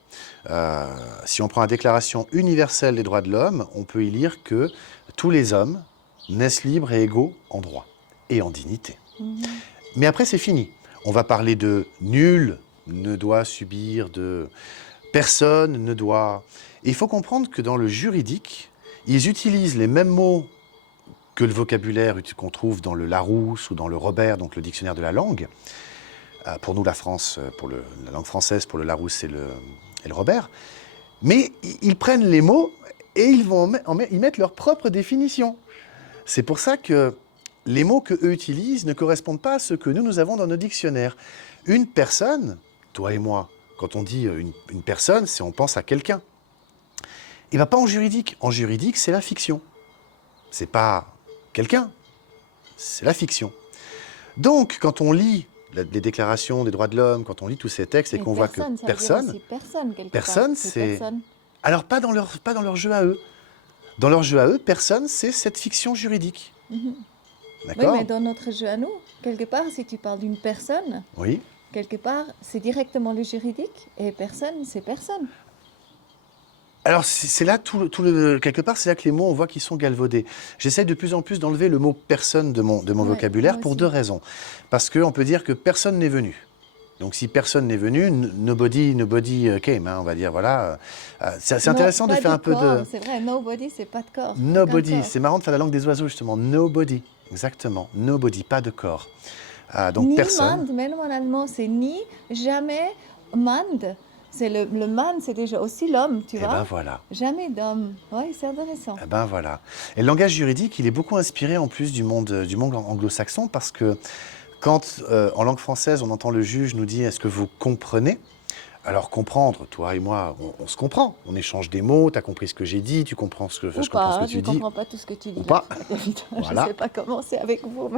Si on prend la Déclaration universelle des droits de l'homme, on peut y lire que tous les hommes naissent libres et égaux en droit et en dignité. Mais après, c'est fini. On va parler de nul ne doit subir, de personne ne doit... Et il faut comprendre que dans le juridique, ils utilisent les mêmes mots que le vocabulaire qu'on trouve dans le Larousse ou dans le Robert, donc le dictionnaire de la langue. Pour nous, la France, pour la langue française, pour le Larousse et le Robert. Mais ils prennent les mots et ils mettent leur propre définition. C'est pour ça que les mots qu'eux utilisent ne correspondent pas à ceux que nous avons dans nos dictionnaires. Une personne, toi et moi, quand on dit une personne, on pense à quelqu'un. Il ne va pas en juridique. En juridique, c'est la fiction. C'est pas quelqu'un, c'est la fiction. Donc, quand on lit les déclarations des droits de l'homme, quand on lit tous ces textes et qu'on voit que personne, c'est... Alors, pas dans leur jeu à eux. Dans leur jeu à eux, personne, c'est cette fiction juridique. D'accord ? Oui, mais dans notre jeu à nous, quelque part, si tu parles d'une personne, oui. Quelque part, c'est directement le juridique, et personne, c'est personne. Alors, c'est là, quelque part, c'est là que les mots, on voit qu'ils sont galvaudés. J'essaie de plus en plus d'enlever le mot « personne » de mon vocabulaire pour 2 raisons. Parce qu'on peut dire que personne n'est venu. Donc, si personne n'est venu, nobody came, hein, on va dire, voilà. C'est intéressant de faire un peu de... C'est vrai, nobody, c'est pas de corps. Nobody, c'est marrant de faire la langue des oiseaux, justement. Nobody, exactement. Nobody, pas de corps. Donc, ni personne. Mand, même en allemand, c'est ni, jamais, Mand. C'est le man, c'est déjà aussi l'homme, tu vois. Et ben voilà. Jamais d'homme. Oui, c'est intéressant. Et ben voilà. Et le langage juridique, il est beaucoup inspiré en plus du monde anglo-saxon parce que quand, en langue française, on entend le juge nous dire « Est-ce que vous comprenez ?» Alors comprendre, toi et moi, on se comprend. On échange des mots, tu as compris ce que j'ai dit, tu comprends ce que, je comprends ce que tu dis. Je ne comprends pas tout ce que tu dis. Ou pas. Voilà. Je ne sais pas comment c'est avec vous.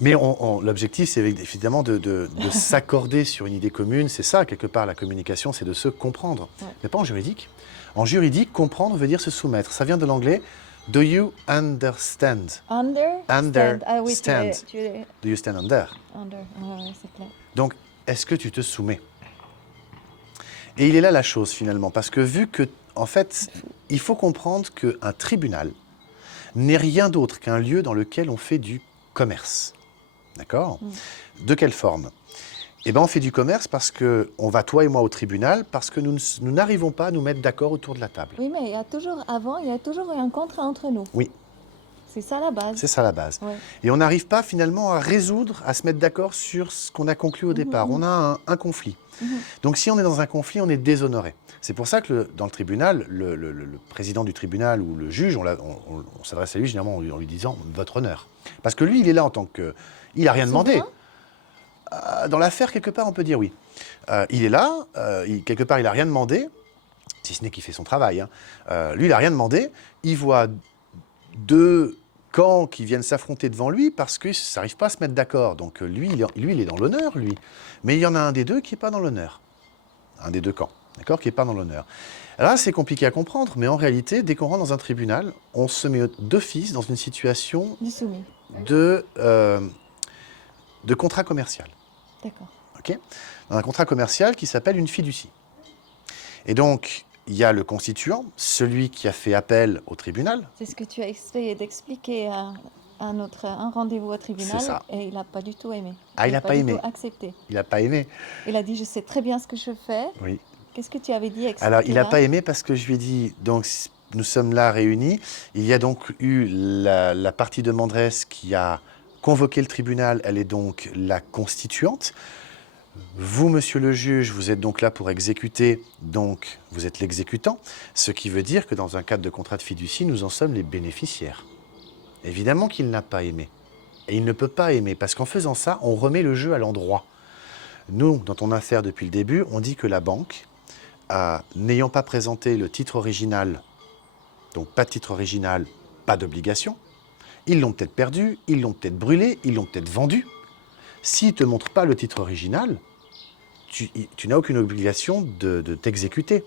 Mais l'objectif, c'est évidemment de s'accorder sur une idée commune. C'est ça, quelque part, la communication, c'est de se comprendre. Ouais. Mais pas en juridique. En juridique, comprendre veut dire se soumettre. Ça vient de l'anglais « Do you understand » Understand. Ah oui, Do you stand under? Under, ouais, c'est clair. Donc, est-ce que tu te soumets? Et il est là la chose, finalement, parce que vu que, en fait, il faut comprendre qu'un tribunal n'est rien d'autre qu'un lieu dans lequel on fait du commerce. D'accord? De quelle forme? Eh bien, on fait du commerce parce qu'on va, toi et moi, au tribunal, parce que nous n'arrivons pas à nous mettre d'accord autour de la table. Oui, mais il y a toujours eu un contrat entre nous. Oui. C'est ça la base. C'est ça la base. Ouais. Et on n'arrive pas finalement à résoudre, à se mettre d'accord sur ce qu'on a conclu au départ. On a un conflit. Donc si on est dans un conflit, on est déshonoré. C'est pour ça que dans le tribunal, le président du tribunal ou le juge, on s'adresse à lui généralement en lui disant « votre honneur ». Parce que lui, il est là en tant que... Il n'a rien demandé. Dans l'affaire, quelque part, on peut dire oui. Il est là, quelque part, il n'a rien demandé, si ce n'est qu'il fait son travail. Hein. Lui, il n'a rien demandé. Il voit 2 camps qui viennent s'affronter devant lui parce qu'ils n'arrivent pas à se mettre d'accord. Donc lui, il est dans l'honneur, lui. Mais il y en a un des 2 qui n'est pas dans l'honneur. Un des 2 camps, d'accord, qui n'est pas dans l'honneur. Alors là, c'est compliqué à comprendre, mais en réalité, dès qu'on rentre dans un tribunal, on se met d'office dans une situation de contrat commercial. D'accord. Okay, dans un contrat commercial qui s'appelle une fiducie. Et donc, il y a le constituant, celui qui a fait appel au tribunal. C'est ce que tu as essayé d'expliquer à un rendez-vous au tribunal. C'est ça. Et il n'a pas du tout aimé. Il n'a pas aimé. Il n'a pas accepté. Il n'a pas aimé. Il a dit, je sais très bien ce que je fais. Oui. Qu'est-ce que tu avais dit? Alors, il n'a pas aimé parce que je lui ai dit, donc, nous sommes là réunis. Il y a donc eu la partie demanderesse qui a convoqué le tribunal. Elle est donc la constituante. Vous, monsieur le juge, vous êtes donc là pour exécuter, donc vous êtes l'exécutant, ce qui veut dire que dans un cadre de contrat de fiducie, nous en sommes les bénéficiaires. Évidemment qu'il n'a pas aimé. Et il ne peut pas aimer, parce qu'en faisant ça, on remet le jeu à l'endroit. Nous, dans ton affaire depuis le début, on dit que la banque, n'ayant pas présenté le titre original, donc pas de titre original, pas d'obligation, ils l'ont peut-être perdu, ils l'ont peut-être brûlé, ils l'ont peut-être vendu. S'ils ne te montrent pas le titre original, tu n'as aucune obligation de t'exécuter.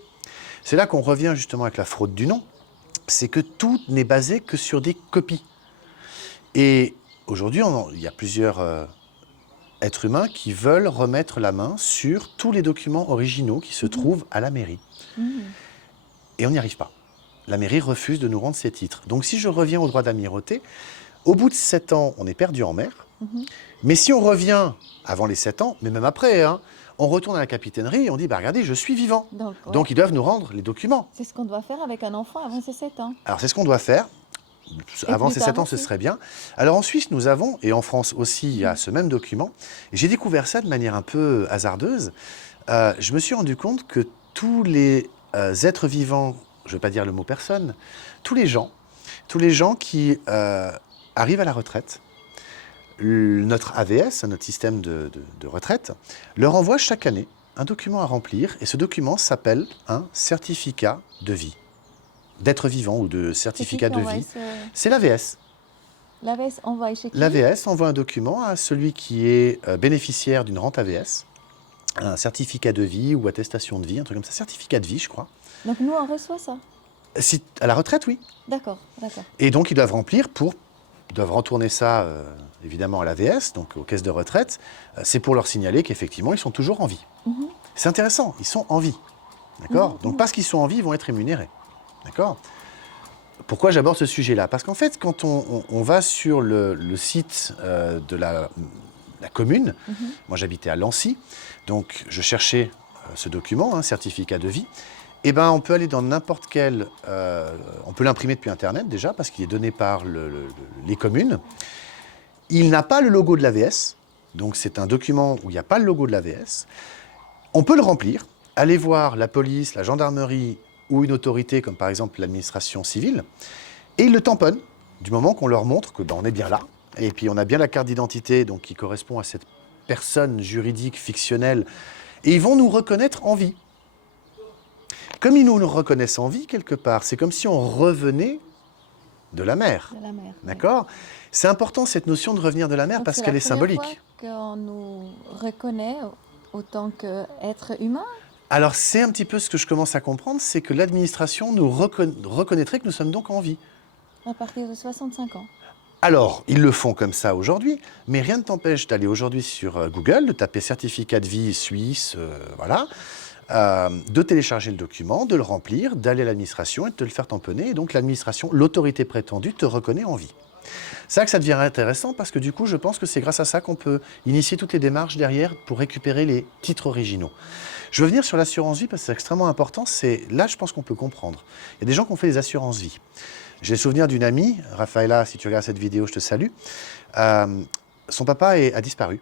C'est là qu'on revient justement avec la fraude du nom, c'est que tout n'est basé que sur des copies. Et aujourd'hui, il y a plusieurs êtres humains qui veulent remettre la main sur tous les documents originaux qui se trouvent à la mairie. Et on n'y arrive pas. La mairie refuse de nous rendre ces titres. Donc si je reviens au droit d'amirauté, au bout de 7 ans, on est perdu en mer. Mais si on revient avant les 7 ans, mais même après, hein, on retourne à la capitainerie et on dit, bah, regardez, je suis vivant. Donc ils doivent nous rendre les documents. C'est ce qu'on doit faire avec un enfant avant ses 7 ans. Alors c'est ce qu'on doit faire. Avant ces 7 ans, ce aussi. serait bien. Alors en Suisse, nous avons, et en France aussi, il y a ce même document. Et j'ai découvert ça de manière un peu hasardeuse. Je me suis rendu compte que tous les êtres vivants, je ne veux pas dire le mot personne, tous les gens qui arrivent à la retraite, notre AVS, notre système de retraite, leur envoie chaque année un document à remplir. Et ce document s'appelle un certificat de vie. D'être vivant ou de certificat de vie, c'est l'AVS. L'AVS envoie chez qui? L'AVS envoie un document à celui qui est bénéficiaire d'une rente AVS, un certificat de vie ou attestation de vie, un truc comme ça, certificat de vie, je crois. Donc nous, on reçoit ça? À la retraite, oui. D'accord, d'accord. Et donc, ils doivent retourner ça, évidemment, à l'AVS, donc aux caisses de retraite. C'est pour leur signaler qu'effectivement, ils sont toujours en vie. C'est intéressant, ils sont en vie. D'accord? Donc, parce qu'ils sont en vie, ils vont être rémunérés. D'accord? Pourquoi j'aborde ce sujet-là? Parce qu'en fait, quand on va sur le site de la commune, moi j'habitais à Lancy, donc je cherchais ce document, un certificat de vie, et ben on peut aller dans n'importe quel... on peut l'imprimer depuis Internet déjà, parce qu'il est donné par les communes. Il n'a pas le logo de l'AVS, donc c'est un document où il n'y a pas le logo de l'AVS. On peut le remplir, aller voir la police, la gendarmerie, ou une autorité, comme par exemple l'administration civile, et ils le tamponnent, du moment qu'on leur montre que on est bien là, et puis on a bien la carte d'identité donc qui correspond à cette personne juridique fictionnelle, et ils vont nous reconnaître en vie. Comme ils nous reconnaissent en vie, quelque part, c'est comme si on revenait de la mer. De la mer. D'accord? Oui. C'est important cette notion de revenir de la mer, donc parce qu'elle est symbolique. C'est la première fois qu'on nous reconnaît autant qu'être humain? Alors, c'est un petit peu ce que je commence à comprendre, c'est que l'administration nous reconnaîtrait que nous sommes donc en vie. À partir de 65 ans. Alors, ils le font comme ça aujourd'hui, mais rien ne t'empêche d'aller aujourd'hui sur Google, de taper certificat de vie suisse, voilà, de télécharger le document, de le remplir, d'aller à l'administration et de te le faire tamponner. Et donc, l'administration, l'autorité prétendue, te reconnaît en vie. C'est là que ça devient intéressant parce que du coup, je pense que c'est grâce à ça qu'on peut initier toutes les démarches derrière pour récupérer les titres originaux. Je veux venir sur l'assurance vie parce que c'est extrêmement important. Là, je pense qu'on peut comprendre. Il y a des gens qui ont fait des assurances vie. J'ai le souvenir d'une amie, Rafaela, si tu regardes cette vidéo, je te salue. Son papa a disparu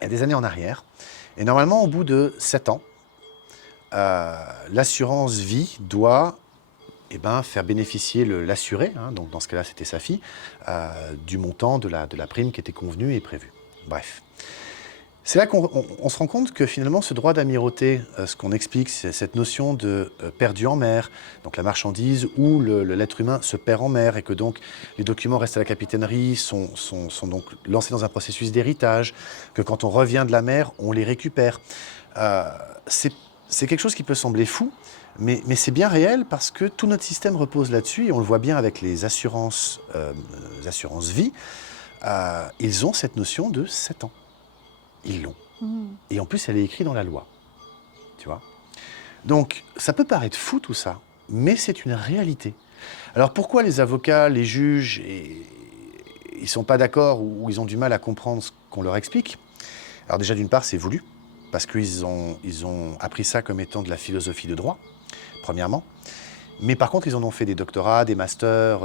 il y a des années en arrière. Et normalement, au bout de 7 ans, l'assurance vie doit faire bénéficier l'assuré, hein, donc dans ce cas-là, c'était sa fille, du montant de la prime qui était convenue et prévue. Bref. C'est là qu'on se rend compte que finalement, ce droit d'amirauté, ce qu'on explique, c'est cette notion de perdu en mer, donc la marchandise où l'être humain se perd en mer et que donc les documents restent à la capitainerie, sont donc lancés dans un processus d'héritage, que quand on revient de la mer, on les récupère. C'est quelque chose qui peut sembler fou, mais c'est bien réel parce que tout notre système repose là-dessus et on le voit bien avec les assurances vie. Ils ont cette notion de 7 ans. Ils l'ont. Et en plus, elle est écrite dans la loi. Tu vois? Donc, ça peut paraître fou tout ça, mais c'est une réalité. Alors pourquoi les avocats, les juges, ils ne sont pas d'accord ou ils ont du mal à comprendre ce qu'on leur explique? Alors déjà, d'une part, c'est voulu, parce qu'ils ont appris ça comme étant de la philosophie de droit, premièrement. Mais par contre, ils en ont fait des doctorats, des masters,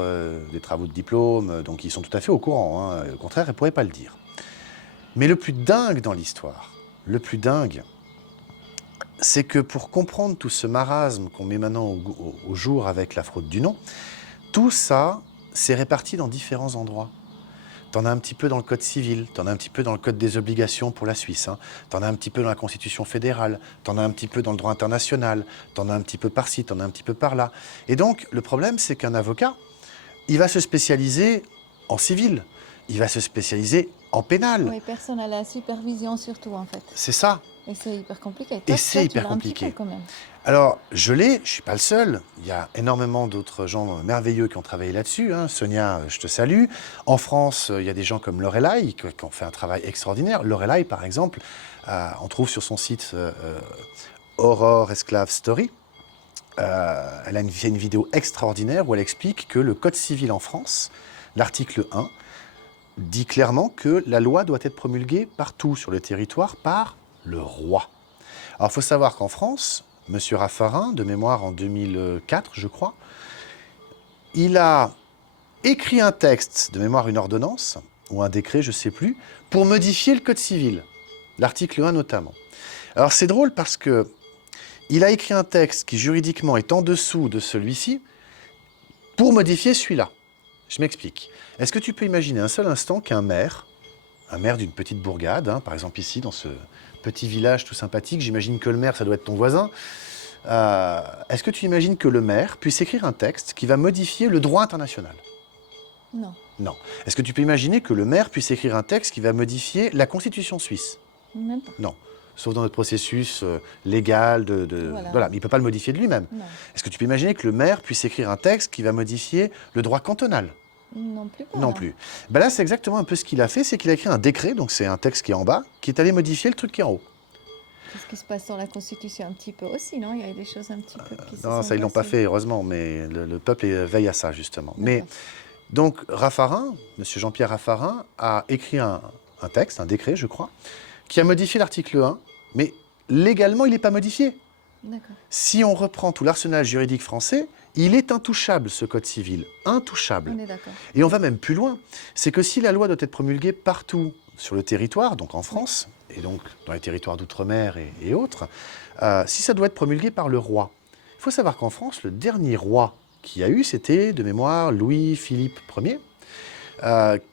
des travaux de diplôme, donc ils sont tout à fait au courant. Hein. Au contraire, ils ne pourraient pas le dire. Mais le plus dingue dans l'histoire, le plus dingue, c'est que pour comprendre tout ce marasme qu'on met maintenant au jour avec la fraude du nom, tout ça s'est réparti dans différents endroits. T'en as un petit peu dans le Code civil, t'en as un petit peu dans le Code des obligations pour la Suisse, hein. T'en as un petit peu dans la Constitution fédérale, t'en as un petit peu dans le droit international, t'en as un petit peu par-ci, t'en as un petit peu par-là. Et donc, le problème, c'est qu'un avocat, il va se spécialiser en civil, il va se spécialiser en pénal. Oui, personne à la supervision surtout en fait. C'est ça. Et c'est hyper compliqué. Et c'est hyper tu l'as un petit compliqué. peu, quand même. Alors, je ne suis pas le seul. Il y a énormément d'autres gens merveilleux qui ont travaillé là-dessus, hein. Sonia, je te salue. En France, il y a des gens comme Lorelai qui ont fait un travail extraordinaire. Lorelai, par exemple, on trouve sur son site Aurore Esclave Story. Elle a fait une vidéo extraordinaire où elle explique que le Code civil en France, l'article 1, dit clairement que la loi doit être promulguée partout sur le territoire par le roi. Alors, il faut savoir qu'en France, M. Raffarin, de mémoire en 2004, je crois, il a écrit un texte, de mémoire une ordonnance, ou un décret, je ne sais plus, pour modifier le Code civil, l'article 1 notamment. Alors, c'est drôle parce que il a écrit un texte qui, juridiquement, est en dessous de celui-ci pour modifier celui-là. Je m'explique. Est-ce que tu peux imaginer un seul instant qu'un maire d'une petite bourgade, hein, par exemple ici, dans ce petit village tout sympathique, j'imagine que le maire, ça doit être ton voisin, est-ce que tu imagines que le maire puisse écrire un texte qui va modifier le droit international? Non. Non. Est-ce que tu peux imaginer que le maire puisse écrire un texte qui va modifier la Constitution suisse? Même pas. Non. Sauf dans notre processus légal, voilà. Mais il ne peut pas le modifier de lui-même. Non. Est-ce que tu peux imaginer que le maire puisse écrire un texte qui va modifier le droit cantonal? Non plus. Pas, Non là. plus. Ben là, c'est exactement un peu ce qu'il a fait, c'est qu'il a écrit un décret, donc c'est un texte qui est en bas, qui est allé modifier le truc qui est en haut. C'est ce qui se passe dans la Constitution un petit peu aussi, non? Il y a des choses un petit peu qui se Non, sont ça, ils l'ont pas passées. fait, heureusement, mais le peuple veille à ça, justement. Mais D'accord. donc, Raffarin, M. Jean-Pierre Raffarin, a écrit un texte, un décret, je crois, qui a modifié l'article 1, mais légalement, il n'est pas modifié. D'accord. Si on reprend tout l'arsenal juridique français, il est intouchable, ce code civil. Intouchable. On est d'accord. Et on va même plus loin. C'est que si la loi doit être promulguée partout sur le territoire, donc en France, et donc dans les territoires d'outre-mer et autres, si ça doit être promulgué par le roi, il faut savoir qu'en France, le dernier roi qu'il y a eu, c'était, de mémoire, Louis-Philippe Ier,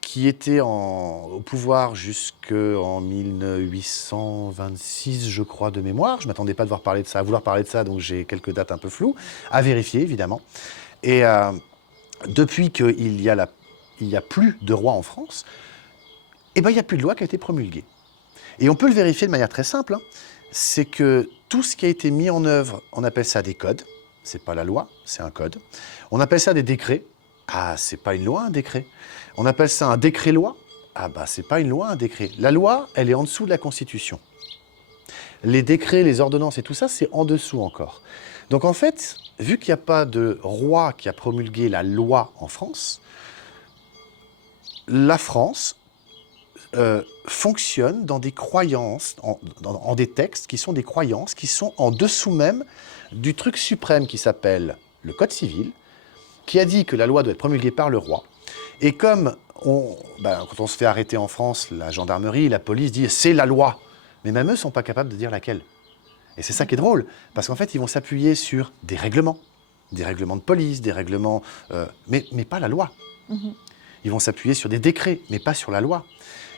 qui était au pouvoir jusqu'en 1826, je crois, de mémoire. Je ne m'attendais pas à vouloir parler de ça, donc j'ai quelques dates un peu floues, à vérifier, évidemment. Et depuis qu'il n'y a plus de roi en France, eh ben, il n'y a plus de loi qui a été promulguée. Et on peut le vérifier de manière très simple, hein. C'est que tout ce qui a été mis en œuvre, on appelle ça des codes. C'est pas la loi, c'est un code. On appelle ça des décrets. Ah, c'est pas une loi, un décret. On appelle ça un décret-loi. Ah bah, c'est pas une loi, un décret. La loi, elle est en dessous de la Constitution. Les décrets, les ordonnances et tout ça, c'est en dessous encore. Donc en fait, vu qu'il n'y a pas de roi qui a promulgué la loi en France, la France fonctionne dans des croyances, en des textes qui sont des croyances, qui sont en dessous même du truc suprême qui s'appelle le Code civil, qui a dit que la loi doit être promulguée par le roi. Et comme quand on se fait arrêter en France, la gendarmerie, la police dit « c'est la loi », mais même eux ne sont pas capables de dire laquelle. Et c'est ça qui est drôle, parce qu'en fait, ils vont s'appuyer sur des règlements de police, des règlements, mais pas la loi. Mhm. Ils vont s'appuyer sur des décrets, mais pas sur la loi.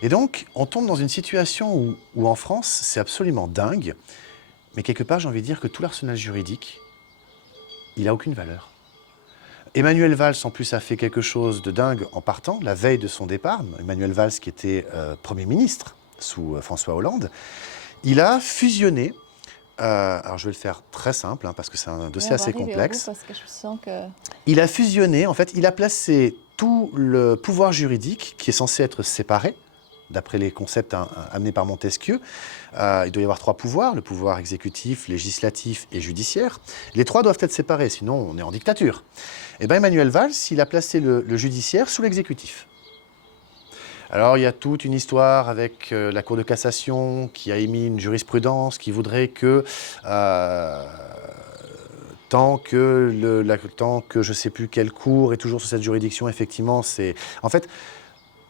Et donc, on tombe dans une situation où en France, c'est absolument dingue, mais quelque part, j'ai envie de dire que tout l'arsenal juridique, il n'a aucune valeur. Emmanuel Valls, en plus, a fait quelque chose de dingue en partant, la veille de son départ. Emmanuel Valls, qui était Premier ministre sous François Hollande, il a fusionné, alors je vais le faire très simple, hein, parce que c'est un dossier assez complexe. Parce que je sens que... Il a fusionné, en fait, il a placé tout le pouvoir juridique, qui est censé être séparé, d'après les concepts amenés par Montesquieu. Il doit y avoir 3 pouvoirs, le pouvoir exécutif, législatif et judiciaire. Les 3 doivent être séparés, sinon on est en dictature. Et bien Emmanuel Valls, il a placé le judiciaire sous l'exécutif. Alors il y a toute une histoire avec la Cour de cassation qui a émis une jurisprudence qui voudrait que tant que je ne sais plus quelle cour est toujours sous cette juridiction, effectivement, c'est... En fait,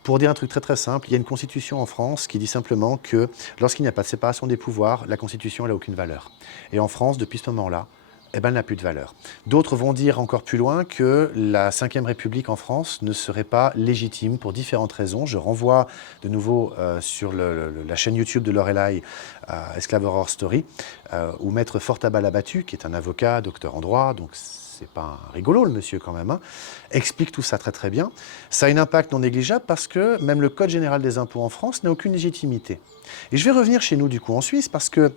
pour dire un truc très très simple, il y a une constitution en France qui dit simplement que lorsqu'il n'y a pas de séparation des pouvoirs, la constitution n'a aucune valeur. Et en France, depuis ce moment-là, eh ben, elle n'a plus de valeur. D'autres vont dire encore plus loin que la Ve République en France ne serait pas légitime pour différentes raisons. Je renvoie de nouveau sur la chaîne YouTube de Lorelai, Esclave Horror Story, où Maître Fortabal Abattu, qui est un avocat, docteur en droit, donc c'est pas un rigolo le monsieur quand même, hein, explique tout ça très très bien. Ça a un impact non négligeable parce que même le Code général des impôts en France n'a aucune légitimité. Et je vais revenir chez nous du coup en Suisse parce que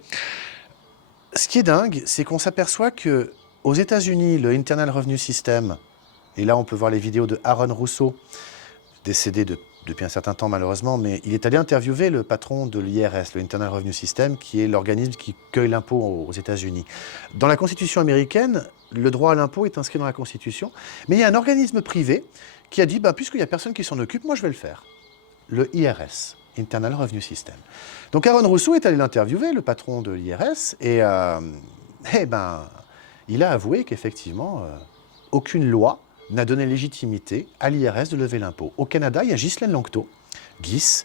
ce qui est dingue, c'est qu'on s'aperçoit que aux États-Unis, le Internal Revenue System, et là on peut voir les vidéos de Aaron Russo, décédé depuis un certain temps malheureusement, mais il est allé interviewer le patron de l'IRS, le Internal Revenue System, qui est l'organisme qui cueille l'impôt aux États-Unis. Dans la Constitution américaine, le droit à l'impôt est inscrit dans la Constitution, mais il y a un organisme privé qui a dit, puisqu'il n'y a personne qui s'en occupe, moi je vais le faire. Le IRS, Internal Revenue System. Donc Aaron Russo est allé l'interviewer, le patron de l'IRS, et il a avoué qu'effectivement, aucune loi n'a donné légitimité à l'IRS de lever l'impôt. Au Canada, il y a Ghislaine Langto, Guis,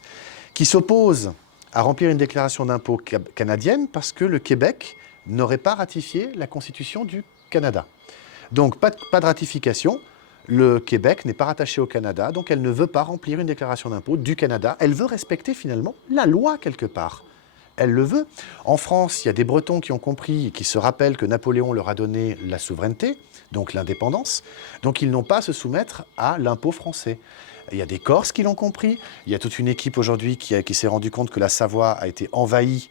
qui s'oppose à remplir une déclaration d'impôt canadienne parce que le Québec n'aurait pas ratifié la Constitution du Canada. Donc pas de ratification. Le Québec n'est pas rattaché au Canada, donc elle ne veut pas remplir une déclaration d'impôt du Canada. Elle veut respecter finalement la loi quelque part. Elle le veut. En France, il y a des Bretons qui ont compris et qui se rappellent que Napoléon leur a donné la souveraineté, donc l'indépendance. Donc ils n'ont pas à se soumettre à l'impôt français. Il y a des Corses qui l'ont compris. Il y a toute une équipe aujourd'hui qui s'est rendu compte que la Savoie a été envahie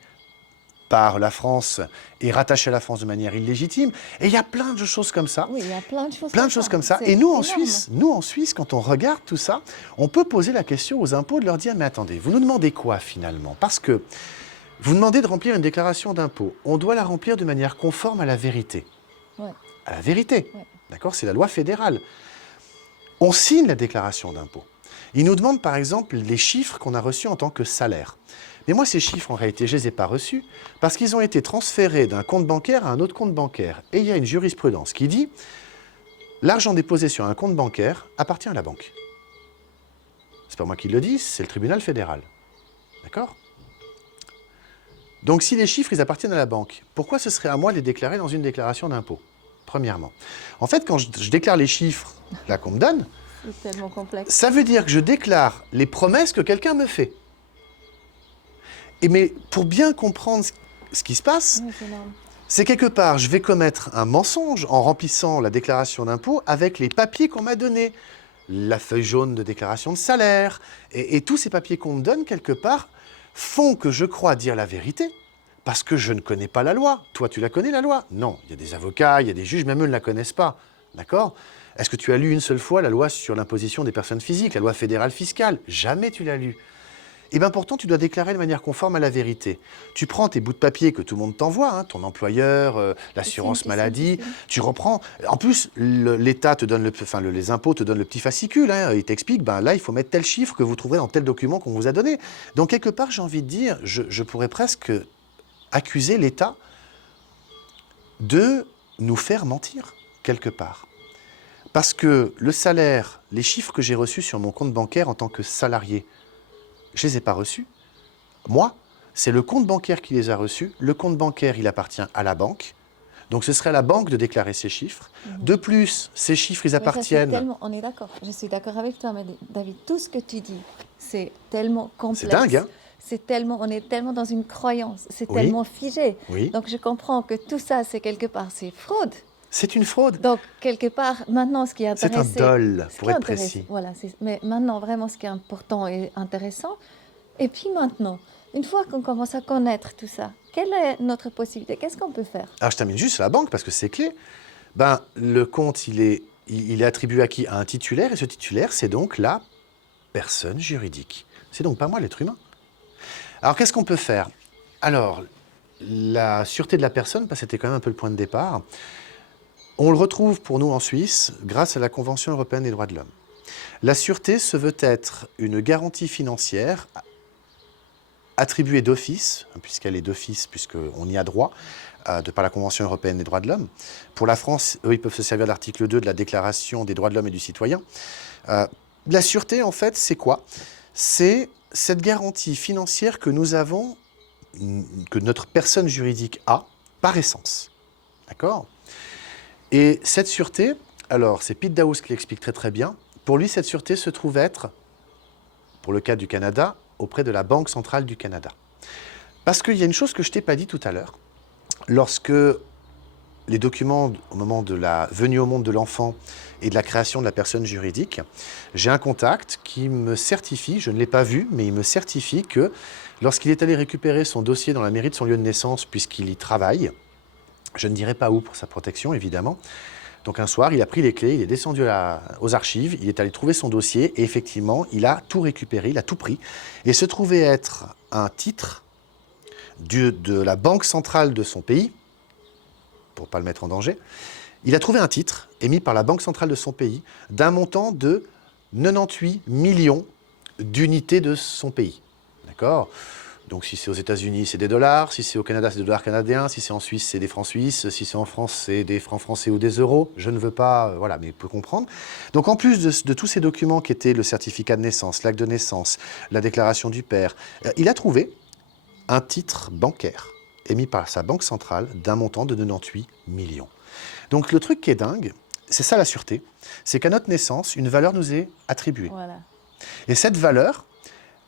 par la France et rattachée à la France de manière illégitime. Et il y a plein de choses comme ça. Oui, il y a plein de choses comme ça. Et nous en Suisse, quand on regarde tout ça, on peut poser la question aux impôts de leur dire, mais attendez, vous nous demandez quoi finalement? Parce que vous demandez de remplir une déclaration d'impôt. On doit la remplir de manière conforme à la vérité. Ouais. À la vérité. Ouais. D'accord? C'est la loi fédérale. On signe la déclaration d'impôt. Ils nous demandent par exemple les chiffres qu'on a reçus en tant que salaire. Mais moi, ces chiffres, en réalité, je ne les ai pas reçus parce qu'ils ont été transférés d'un compte bancaire à un autre compte bancaire. Et il y a une jurisprudence qui dit l'argent déposé sur un compte bancaire appartient à la banque. C'est pas moi qui le dis, c'est le tribunal fédéral. D'accord? Donc si les chiffres, ils appartiennent à la banque, pourquoi ce serait à moi de les déclarer dans une déclaration d'impôt? Premièrement. En fait, quand je déclare les chiffres là qu'on me donne, c'est tellement complexe. Ça veut dire que je déclare les promesses que quelqu'un me fait. Mais pour bien comprendre ce qui se passe, Oui, c'est quelque part, je vais commettre un mensonge en remplissant la déclaration d'impôt avec les papiers qu'on m'a donnés. La feuille jaune de déclaration de salaire. Et tous ces papiers qu'on me donne, quelque part, font que je crois dire la vérité. Parce que je ne connais pas la loi. Toi, tu la connais, la loi? Non. Il y a des avocats, il y a des juges, même eux ne la connaissent pas. D'accord? Est-ce que tu as lu une seule fois la loi sur l'imposition des personnes physiques, la loi fédérale fiscale? Jamais tu l'as lu. Et bien pourtant, tu dois déclarer de manière conforme à la vérité. Tu prends tes bouts de papier que tout le monde t'envoie, hein, ton employeur, l'assurance maladie, tu reprends. En plus, l'État te donne, les impôts te donnent le petit fascicule. Hein, ils t'expliquent, là, il faut mettre tel chiffre que vous trouverez dans tel document qu'on vous a donné. Donc, quelque part, j'ai envie de dire, je pourrais presque accuser l'État de nous faire mentir, quelque part. Parce que le salaire, les chiffres que j'ai reçus sur mon compte bancaire en tant que salarié, je ne les ai pas reçus. Moi, c'est le compte bancaire qui les a reçus. Le compte bancaire, il appartient à la banque. Donc, ce serait à la banque de déclarer ces chiffres. De plus, ces chiffres, ils appartiennent... On est d'accord. Je suis d'accord avec toi, mais David, tout ce que tu dis, c'est tellement complexe. C'est dingue, hein? On est tellement dans une croyance. C'est tellement figé. Oui. Donc, je comprends que tout ça, c'est quelque part, c'est fraude. C'est une fraude. Donc, quelque part, maintenant, ce qui est intéressant... C'est un dol, pour être précis. Voilà, mais maintenant, vraiment, ce qui est important et intéressant. Et puis maintenant, une fois qu'on commence à connaître tout ça, quelle est notre possibilité? Qu'est-ce qu'on peut faire? Alors, je termine juste sur la banque, parce que c'est clé. Le compte, il est attribué à qui? À un titulaire, et ce titulaire, c'est donc la personne juridique. C'est donc pas moi, l'être humain. Alors, qu'est-ce qu'on peut faire? Alors, la sûreté de la personne, c'était quand même un peu le point de départ. On le retrouve pour nous en Suisse grâce à la Convention européenne des droits de l'homme. La sûreté se veut être une garantie financière attribuée d'office, puisqu'elle est d'office, puisqu'on y a droit, de par la Convention européenne des droits de l'homme. Pour la France, eux, ils peuvent se servir de l'article 2 de la Déclaration des droits de l'homme et du citoyen. La sûreté, en fait, c'est quoi? C'est cette garantie financière que nous avons, que notre personne juridique a, par essence. D'accord? Et cette sûreté, alors c'est Pete Daoust qui l'explique très très bien, pour lui cette sûreté se trouve être, pour le cas du Canada, auprès de la Banque centrale du Canada. Parce qu'il y a une chose que je ne t'ai pas dit tout à l'heure, lorsque les documents au moment de la venue au monde de l'enfant et de la création de la personne juridique, j'ai un contact qui me certifie, je ne l'ai pas vu, mais il me certifie que lorsqu'il est allé récupérer son dossier dans la mairie de son lieu de naissance, puisqu'il y travaille, je ne dirai pas où pour sa protection évidemment, donc un soir, il a pris les clés, il est descendu aux archives, il est allé trouver son dossier et effectivement, il a tout récupéré, il a tout pris. Et se trouvait être un titre de la banque centrale de son pays, pour ne pas le mettre en danger, il a trouvé un titre émis par la banque centrale de son pays d'un montant de 98 millions d'unités de son pays. D'accord ? Donc si c'est aux États-Unis, c'est des dollars, si c'est au Canada, c'est des dollars canadiens, si c'est en Suisse, c'est des francs suisses, si c'est en France, c'est des francs français ou des euros. Je ne veux pas, voilà, mais vous pouvez comprendre. Donc en plus de tous ces documents qui étaient le certificat de naissance, l'acte de naissance, la déclaration du père, il a trouvé un titre bancaire émis par sa banque centrale d'un montant de 98 millions. Donc le truc qui est dingue, c'est ça la sûreté, c'est qu'à notre naissance, une valeur nous est attribuée. Voilà. Et cette valeur,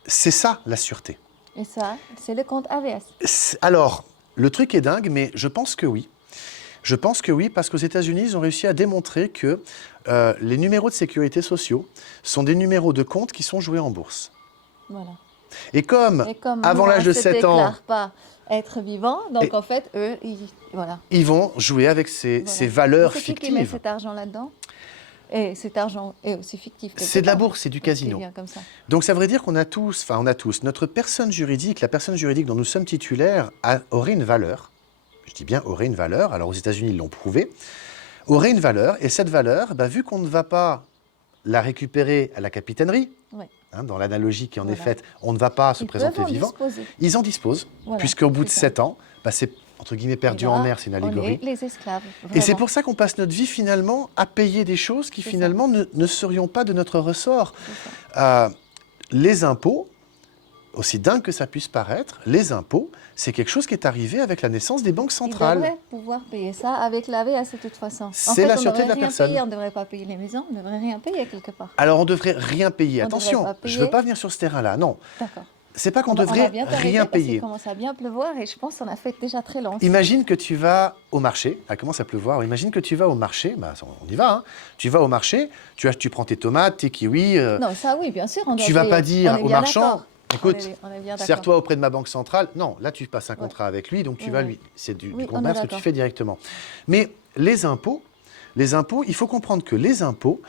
c'est ça la sûreté. Et ça, c'est le compte AVS. Alors, le truc est dingue, mais je pense que oui. Je pense que oui, parce qu'aux États-Unis, ils ont réussi à démontrer que les numéros de sécurité sociaux sont des numéros de compte qui sont joués en bourse. Voilà. Et comme avant nous, l'âge de on se 7 ans, déclare pas être vivant, donc Et- en fait, eux, voilà. ils vont jouer avec ces Voilà. valeurs C'est qui met fictives. cet argent là-dedans? Et cet argent est aussi fictif. quelque C'est de la part. bourse, c'est du casino. Qui vient comme ça. Donc ça veut dire qu'on a tous, notre personne juridique, la personne juridique dont nous sommes titulaires, aurait une valeur. Je dis bien aurait une valeur, alors aux États-Unis ils l'ont prouvé, aurait une valeur, et cette valeur, vu qu'on ne va pas la récupérer à la capitainerie, Ouais. dans l'analogie qui en est Voilà. faite, on ne va pas se Ils présenter peuvent en vivant, disposer. ils en disposent, Voilà, puisqu'au bout de c'est ça. 7 ans, c'est entre guillemets perdu Et en là, mer, c'est une on allégorie. est les esclaves. Et c'est vraiment. pour ça qu'on passe notre vie finalement à payer des choses qui C'est finalement ne serions pas de notre ressort. C'est ça. Les impôts, aussi dingue que ça puisse paraître, les impôts, c'est quelque chose qui est arrivé avec la naissance des banques Ils centrales. devraient pouvoir payer ça avec l'AVS de toute façon. C'est la sûreté de la personne. On ne devrait pas payer les maisons, on ne devrait rien payer quelque part. Alors on devrait rien payer. On Attention, devrait pas je ne payer. veux pas venir sur ce terrain-là. Non, D'accord. c'est pas qu'on On va devrait bien t'arrêter rien parce qu'il payer. commence à bien pleuvoir et je pense qu'on a fait déjà très long. Imagine que tu vas au marché, elle commence à pleuvoir, imagine que tu vas au marché, on y va, hein. Tu vas au marché, tu prends tes tomates, tes kiwis, Non, ça oui, bien sûr. On doit tu vas payer. pas dire On est au bien marchand, d'accord. écoute, On est bien d'accord. sers-toi auprès de ma banque centrale. Non, là tu passes un contrat avec lui, donc tu Ouais, vas ouais. lui. C'est du Oui, on est commerce que tu d'accord. fais directement. Mais les impôts, il faut comprendre que les impôts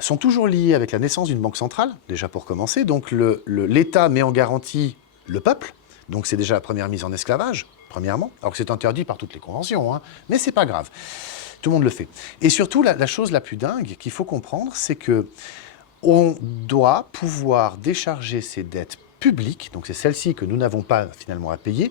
sont toujours liés avec la naissance d'une banque centrale, déjà pour commencer. Donc l'État met en garantie le peuple, donc c'est déjà la première mise en esclavage, premièrement, alors que c'est interdit par toutes les conventions, hein, mais c'est pas grave. Tout le monde le fait. Et surtout, la chose la plus dingue qu'il faut comprendre, c'est que on doit pouvoir décharger ces dettes publiques, donc c'est celles-ci que nous n'avons pas finalement à payer.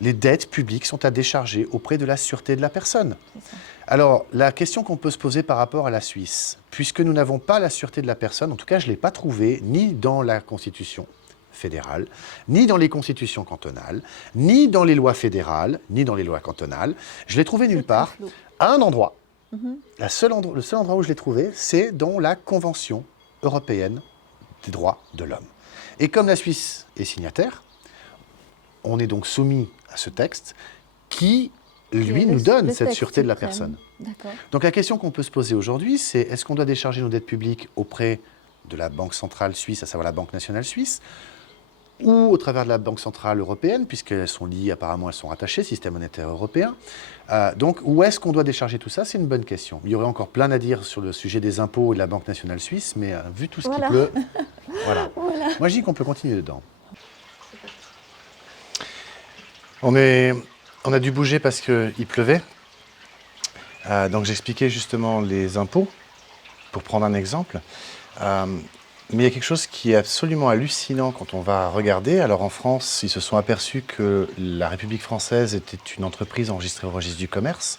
Les dettes publiques sont à décharger auprès de la sûreté de la personne. C'est ça. Alors, la question qu'on peut se poser par rapport à la Suisse, puisque nous n'avons pas la sûreté de la personne, en tout cas je ne l'ai pas trouvée ni dans la Constitution fédérale, ni dans les constitutions cantonales, ni dans les lois fédérales, ni dans les lois cantonales, je l'ai trouvée nulle C'est très part, flou. à un endroit. Mhm. Le seul endroit où je l'ai trouvé, c'est dans la Convention européenne des droits de l'homme. Et comme la Suisse est signataire, on est donc soumis à ce texte qui, lui, Le- nous donne le cette texte sûreté de la suprême. personne. D'accord. Donc la question qu'on peut se poser aujourd'hui, c'est est-ce qu'on doit décharger nos dettes publiques auprès de la Banque centrale suisse, à savoir la Banque nationale suisse, ou au travers de la Banque centrale européenne, puisqu'elles sont liées, apparemment elles sont rattachées, système monétaire européen. Donc où est-ce qu'on doit décharger tout ça? C'est une bonne question. Il y aurait encore plein à dire sur le sujet des impôts et de la Banque nationale suisse, mais vu tout ce Voilà. qui peut, voilà. Voilà. Moi je dis qu'on peut continuer dedans. On a dû bouger parce qu'il pleuvait. Donc j'expliquais justement les impôts, pour prendre un exemple. Mais il y a quelque chose qui est absolument hallucinant quand on va regarder. Alors en France, ils se sont aperçus que la République française était une entreprise enregistrée au registre du commerce.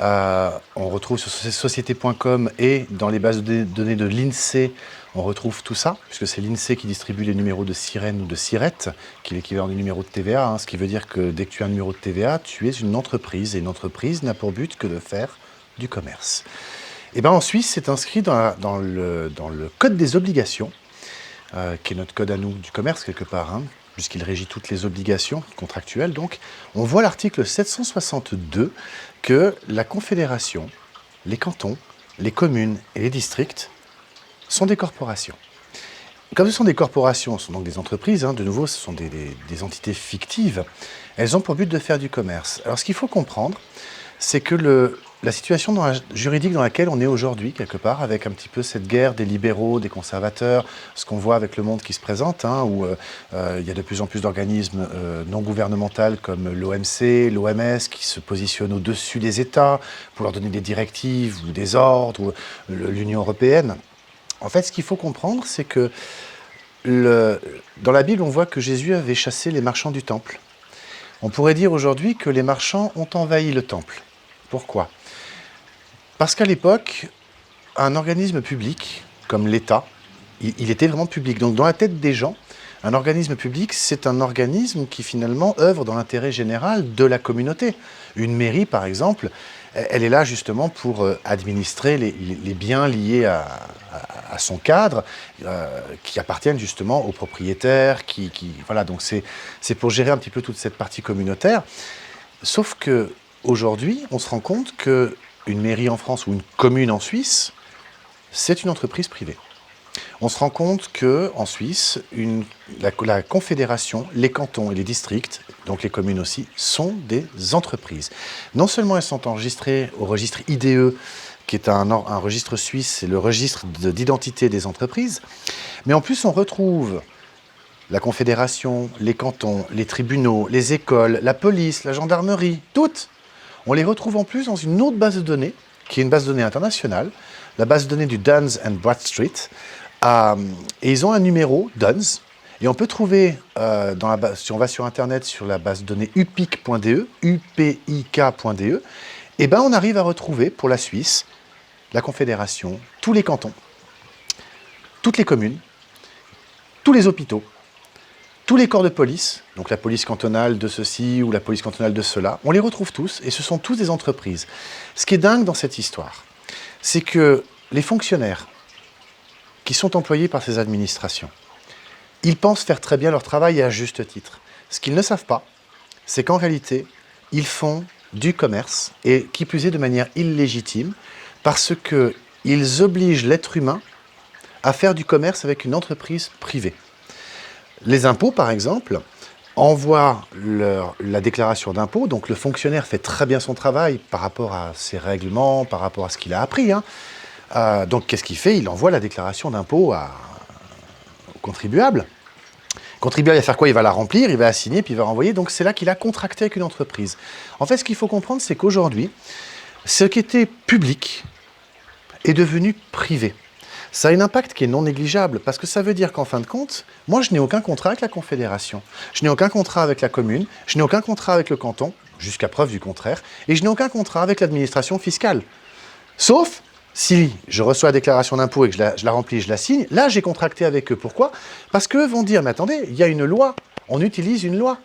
On retrouve sur société.com et dans les bases de données de l'INSEE, on retrouve tout ça, puisque c'est l'INSEE qui distribue les numéros de sirène ou de sirette, qui est l'équivalent du numéro de TVA, ce qui veut dire que dès que tu as un numéro de TVA, tu es une entreprise, et une entreprise n'a pour but que de faire du commerce. Et bien en Suisse, c'est inscrit dans le Code des obligations, qui est notre code à nous du commerce quelque part, hein, puisqu'il régit toutes les obligations contractuelles. Donc, on voit l'article 762 que la Confédération, les cantons, les communes et les districts sont des corporations. Comme ce sont des corporations, ce sont donc des entreprises, hein, de nouveau, ce sont des entités fictives, elles ont pour but de faire du commerce. Alors, ce qu'il faut comprendre, c'est que la situation juridique dans laquelle on est aujourd'hui, quelque part, avec un petit peu cette guerre des libéraux, des conservateurs, ce qu'on voit avec le monde qui se présente, hein, où il y a de plus en plus d'organismes non gouvernementaux comme l'OMC, l'OMS, qui se positionnent au-dessus des États pour leur donner des directives ou des ordres, ou l'Union européenne. En fait, ce qu'il faut comprendre, c'est que dans la Bible, on voit que Jésus avait chassé les marchands du temple. On pourrait dire aujourd'hui que les marchands ont envahi le temple. Pourquoi ? Parce qu'à l'époque, un organisme public, comme l'État, il était vraiment public. Donc dans la tête des gens, un organisme public, c'est un organisme qui finalement œuvre dans l'intérêt général de la communauté. Une mairie, par exemple, elle est là justement pour administrer les biens liés à son cadre, qui appartiennent justement aux propriétaires. Voilà, donc c'est pour gérer un petit peu toute cette partie communautaire. Sauf que aujourd'hui, on se rend compte qu'une mairie en France ou une commune en Suisse, c'est une entreprise privée. On se rend compte qu'en Suisse, la Confédération, les cantons et les districts, donc les communes aussi, sont des entreprises. Non seulement elles sont enregistrées au registre IDE, qui est un registre suisse, c'est le registre d'identité des entreprises, mais en plus on retrouve la Confédération, les cantons, les tribunaux, les écoles, la police, la gendarmerie, toutes. On les retrouve en plus dans une autre base de données, qui est une base de données internationale, la base de données du Duns and Bradstreet. Et ils ont un numéro, Duns, et on peut trouver, si on va sur Internet, sur la base de données upic.de, upik.de, et ben on arrive à retrouver, pour la Suisse, la Confédération, tous les cantons, toutes les communes, tous les hôpitaux, tous les corps de police, donc la police cantonale de ceci ou la police cantonale de cela, on les retrouve tous, et ce sont tous des entreprises. Ce qui est dingue dans cette histoire, c'est que les fonctionnaires qui sont employés par ces administrations, ils pensent faire très bien leur travail et à juste titre. Ce qu'ils ne savent pas, c'est qu'en réalité, ils font du commerce, et qui plus est de manière illégitime, parce qu'ils obligent l'être humain à faire du commerce avec une entreprise privée. Les impôts, par exemple, envoient la déclaration d'impôt, donc le fonctionnaire fait très bien son travail par rapport à ses règlements, par rapport à ce qu'il a appris. Donc qu'est-ce qu'il fait ? Il envoie la déclaration d'impôt au contribuable. Le contribuable va faire quoi ? Il va la remplir, il va la signer, puis il va renvoyer. Donc c'est là qu'il a contracté avec une entreprise. En fait, ce qu'il faut comprendre, c'est qu'aujourd'hui, ce qui était public est devenu privé. Ça a un impact qui est non négligeable, parce que ça veut dire qu'en fin de compte, moi je n'ai aucun contrat avec la Confédération, je n'ai aucun contrat avec la commune, je n'ai aucun contrat avec le canton, jusqu'à preuve du contraire, et je n'ai aucun contrat avec l'administration fiscale. Sauf si je reçois la déclaration d'impôt et que je la remplis, je la signe, là j'ai contracté avec eux. Pourquoi ? Parce qu'eux vont dire, mais attendez, il y a une loi, on utilise une loi.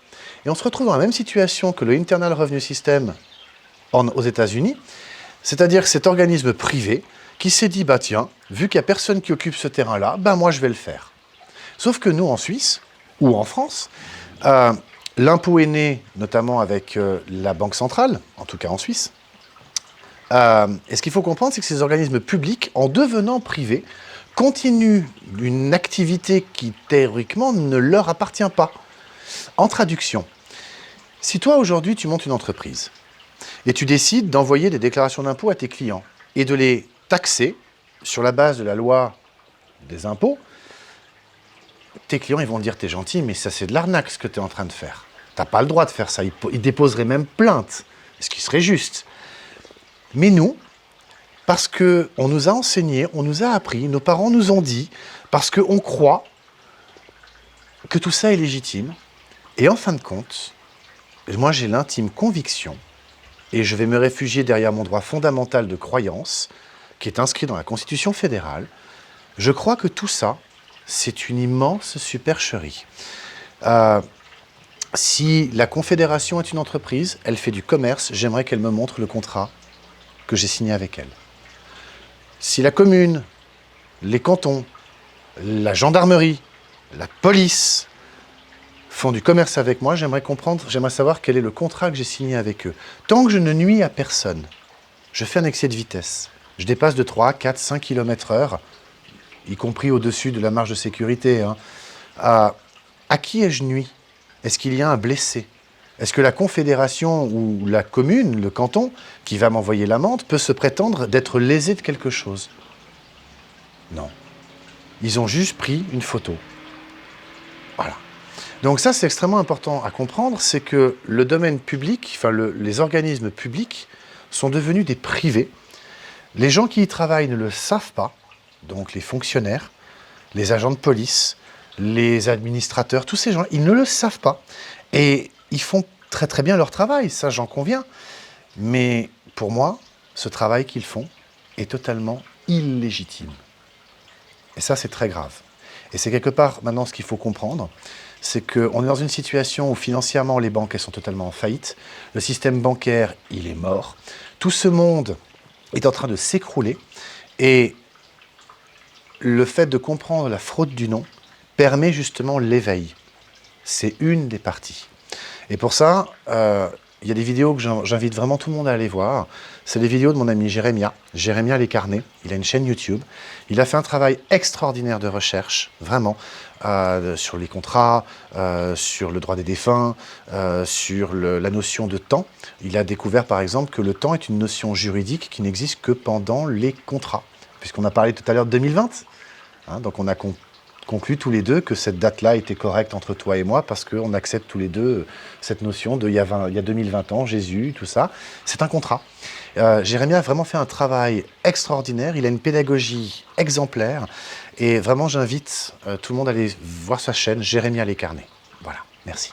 Et on se retrouve dans la même situation que le Internal Revenue System aux États-Unis, c'est-à-dire cet organisme privé qui s'est dit, bah tiens, vu qu'il n'y a personne qui occupe ce terrain-là, bah moi je vais le faire. Sauf que nous en Suisse, ou en France, l'impôt est né notamment avec la Banque centrale, en tout cas en Suisse. Et ce qu'il faut comprendre, c'est que ces organismes publics, en devenant privés, continuent une activité qui théoriquement ne leur appartient pas. En traduction, si toi aujourd'hui tu montes une entreprise et tu décides d'envoyer des déclarations d'impôt à tes clients et de les taxer sur la base de la loi des impôts, tes clients ils vont te dire t'es gentil, mais ça c'est de l'arnaque ce que tu es en train de faire. T'as pas le droit de faire ça. Ils déposeraient même plainte, ce qui serait juste. Mais nous, parce qu'on nous a enseigné, on nous a appris, nos parents nous ont dit, parce qu'on croit que tout ça est légitime. Et en fin de compte, moi j'ai l'intime conviction, et je vais me réfugier derrière mon droit fondamental de croyance, qui est inscrit dans la Constitution fédérale, je crois que tout ça, c'est une immense supercherie. Si la Confédération est une entreprise, elle fait du commerce, j'aimerais qu'elle me montre le contrat que j'ai signé avec elle. Si la commune, les cantons, la gendarmerie, la police font du commerce avec moi, j'aimerais comprendre, j'aimerais savoir quel est le contrat que j'ai signé avec eux. Tant que je ne nuis à personne, je fais un excès de vitesse. Je dépasse de 3, 4, 5 km/h, y compris au-dessus de la marge de sécurité. Hein. À qui ai-je nuit? Est-ce qu'il y a un blessé? Est-ce que la confédération ou la commune, le canton, qui va m'envoyer l'amende, peut se prétendre d'être lésé de quelque chose? Non. Ils ont juste pris une photo. Voilà. Donc ça, c'est extrêmement important à comprendre, c'est que le domaine public, enfin les organismes publics sont devenus des privés. Les gens qui y travaillent ne le savent pas, donc les fonctionnaires, les agents de police, les administrateurs, tous ces gens, ils ne le savent pas. Et ils font très très bien leur travail, ça j'en conviens. Mais pour moi, ce travail qu'ils font est totalement illégitime. Et ça, c'est très grave. Et c'est quelque part, maintenant, ce qu'il faut comprendre, c'est qu'on est dans une situation où financièrement, les banques, elles sont totalement en faillite. Le système bancaire, il est mort. Tout ce monde est en train de s'écrouler. Et le fait de comprendre la fraude du nom permet justement l'éveil. C'est une des parties. Et pour ça, il y a des vidéos que j'invite vraiment tout le monde à aller voir. C'est les vidéos de mon ami Jérémia Lécarné. Il a une chaîne YouTube. Il a fait un travail extraordinaire de recherche, vraiment, sur les contrats, sur le droit des défunts, sur la notion de temps. Il a découvert, par exemple, que le temps est une notion juridique qui n'existe que pendant les contrats. Puisqu'on a parlé tout à l'heure de 2020. Hein, donc on a conclu tous les deux que cette date-là était correcte entre toi et moi parce qu'on accepte tous les deux cette notion de il y a 2020 ans, Jésus, tout ça. C'est un contrat. Jérémia a vraiment fait un travail extraordinaire. Il a une pédagogie exemplaire. Et vraiment, j'invite tout le monde à aller voir sa chaîne, Jérémia Lécarné. Voilà, merci.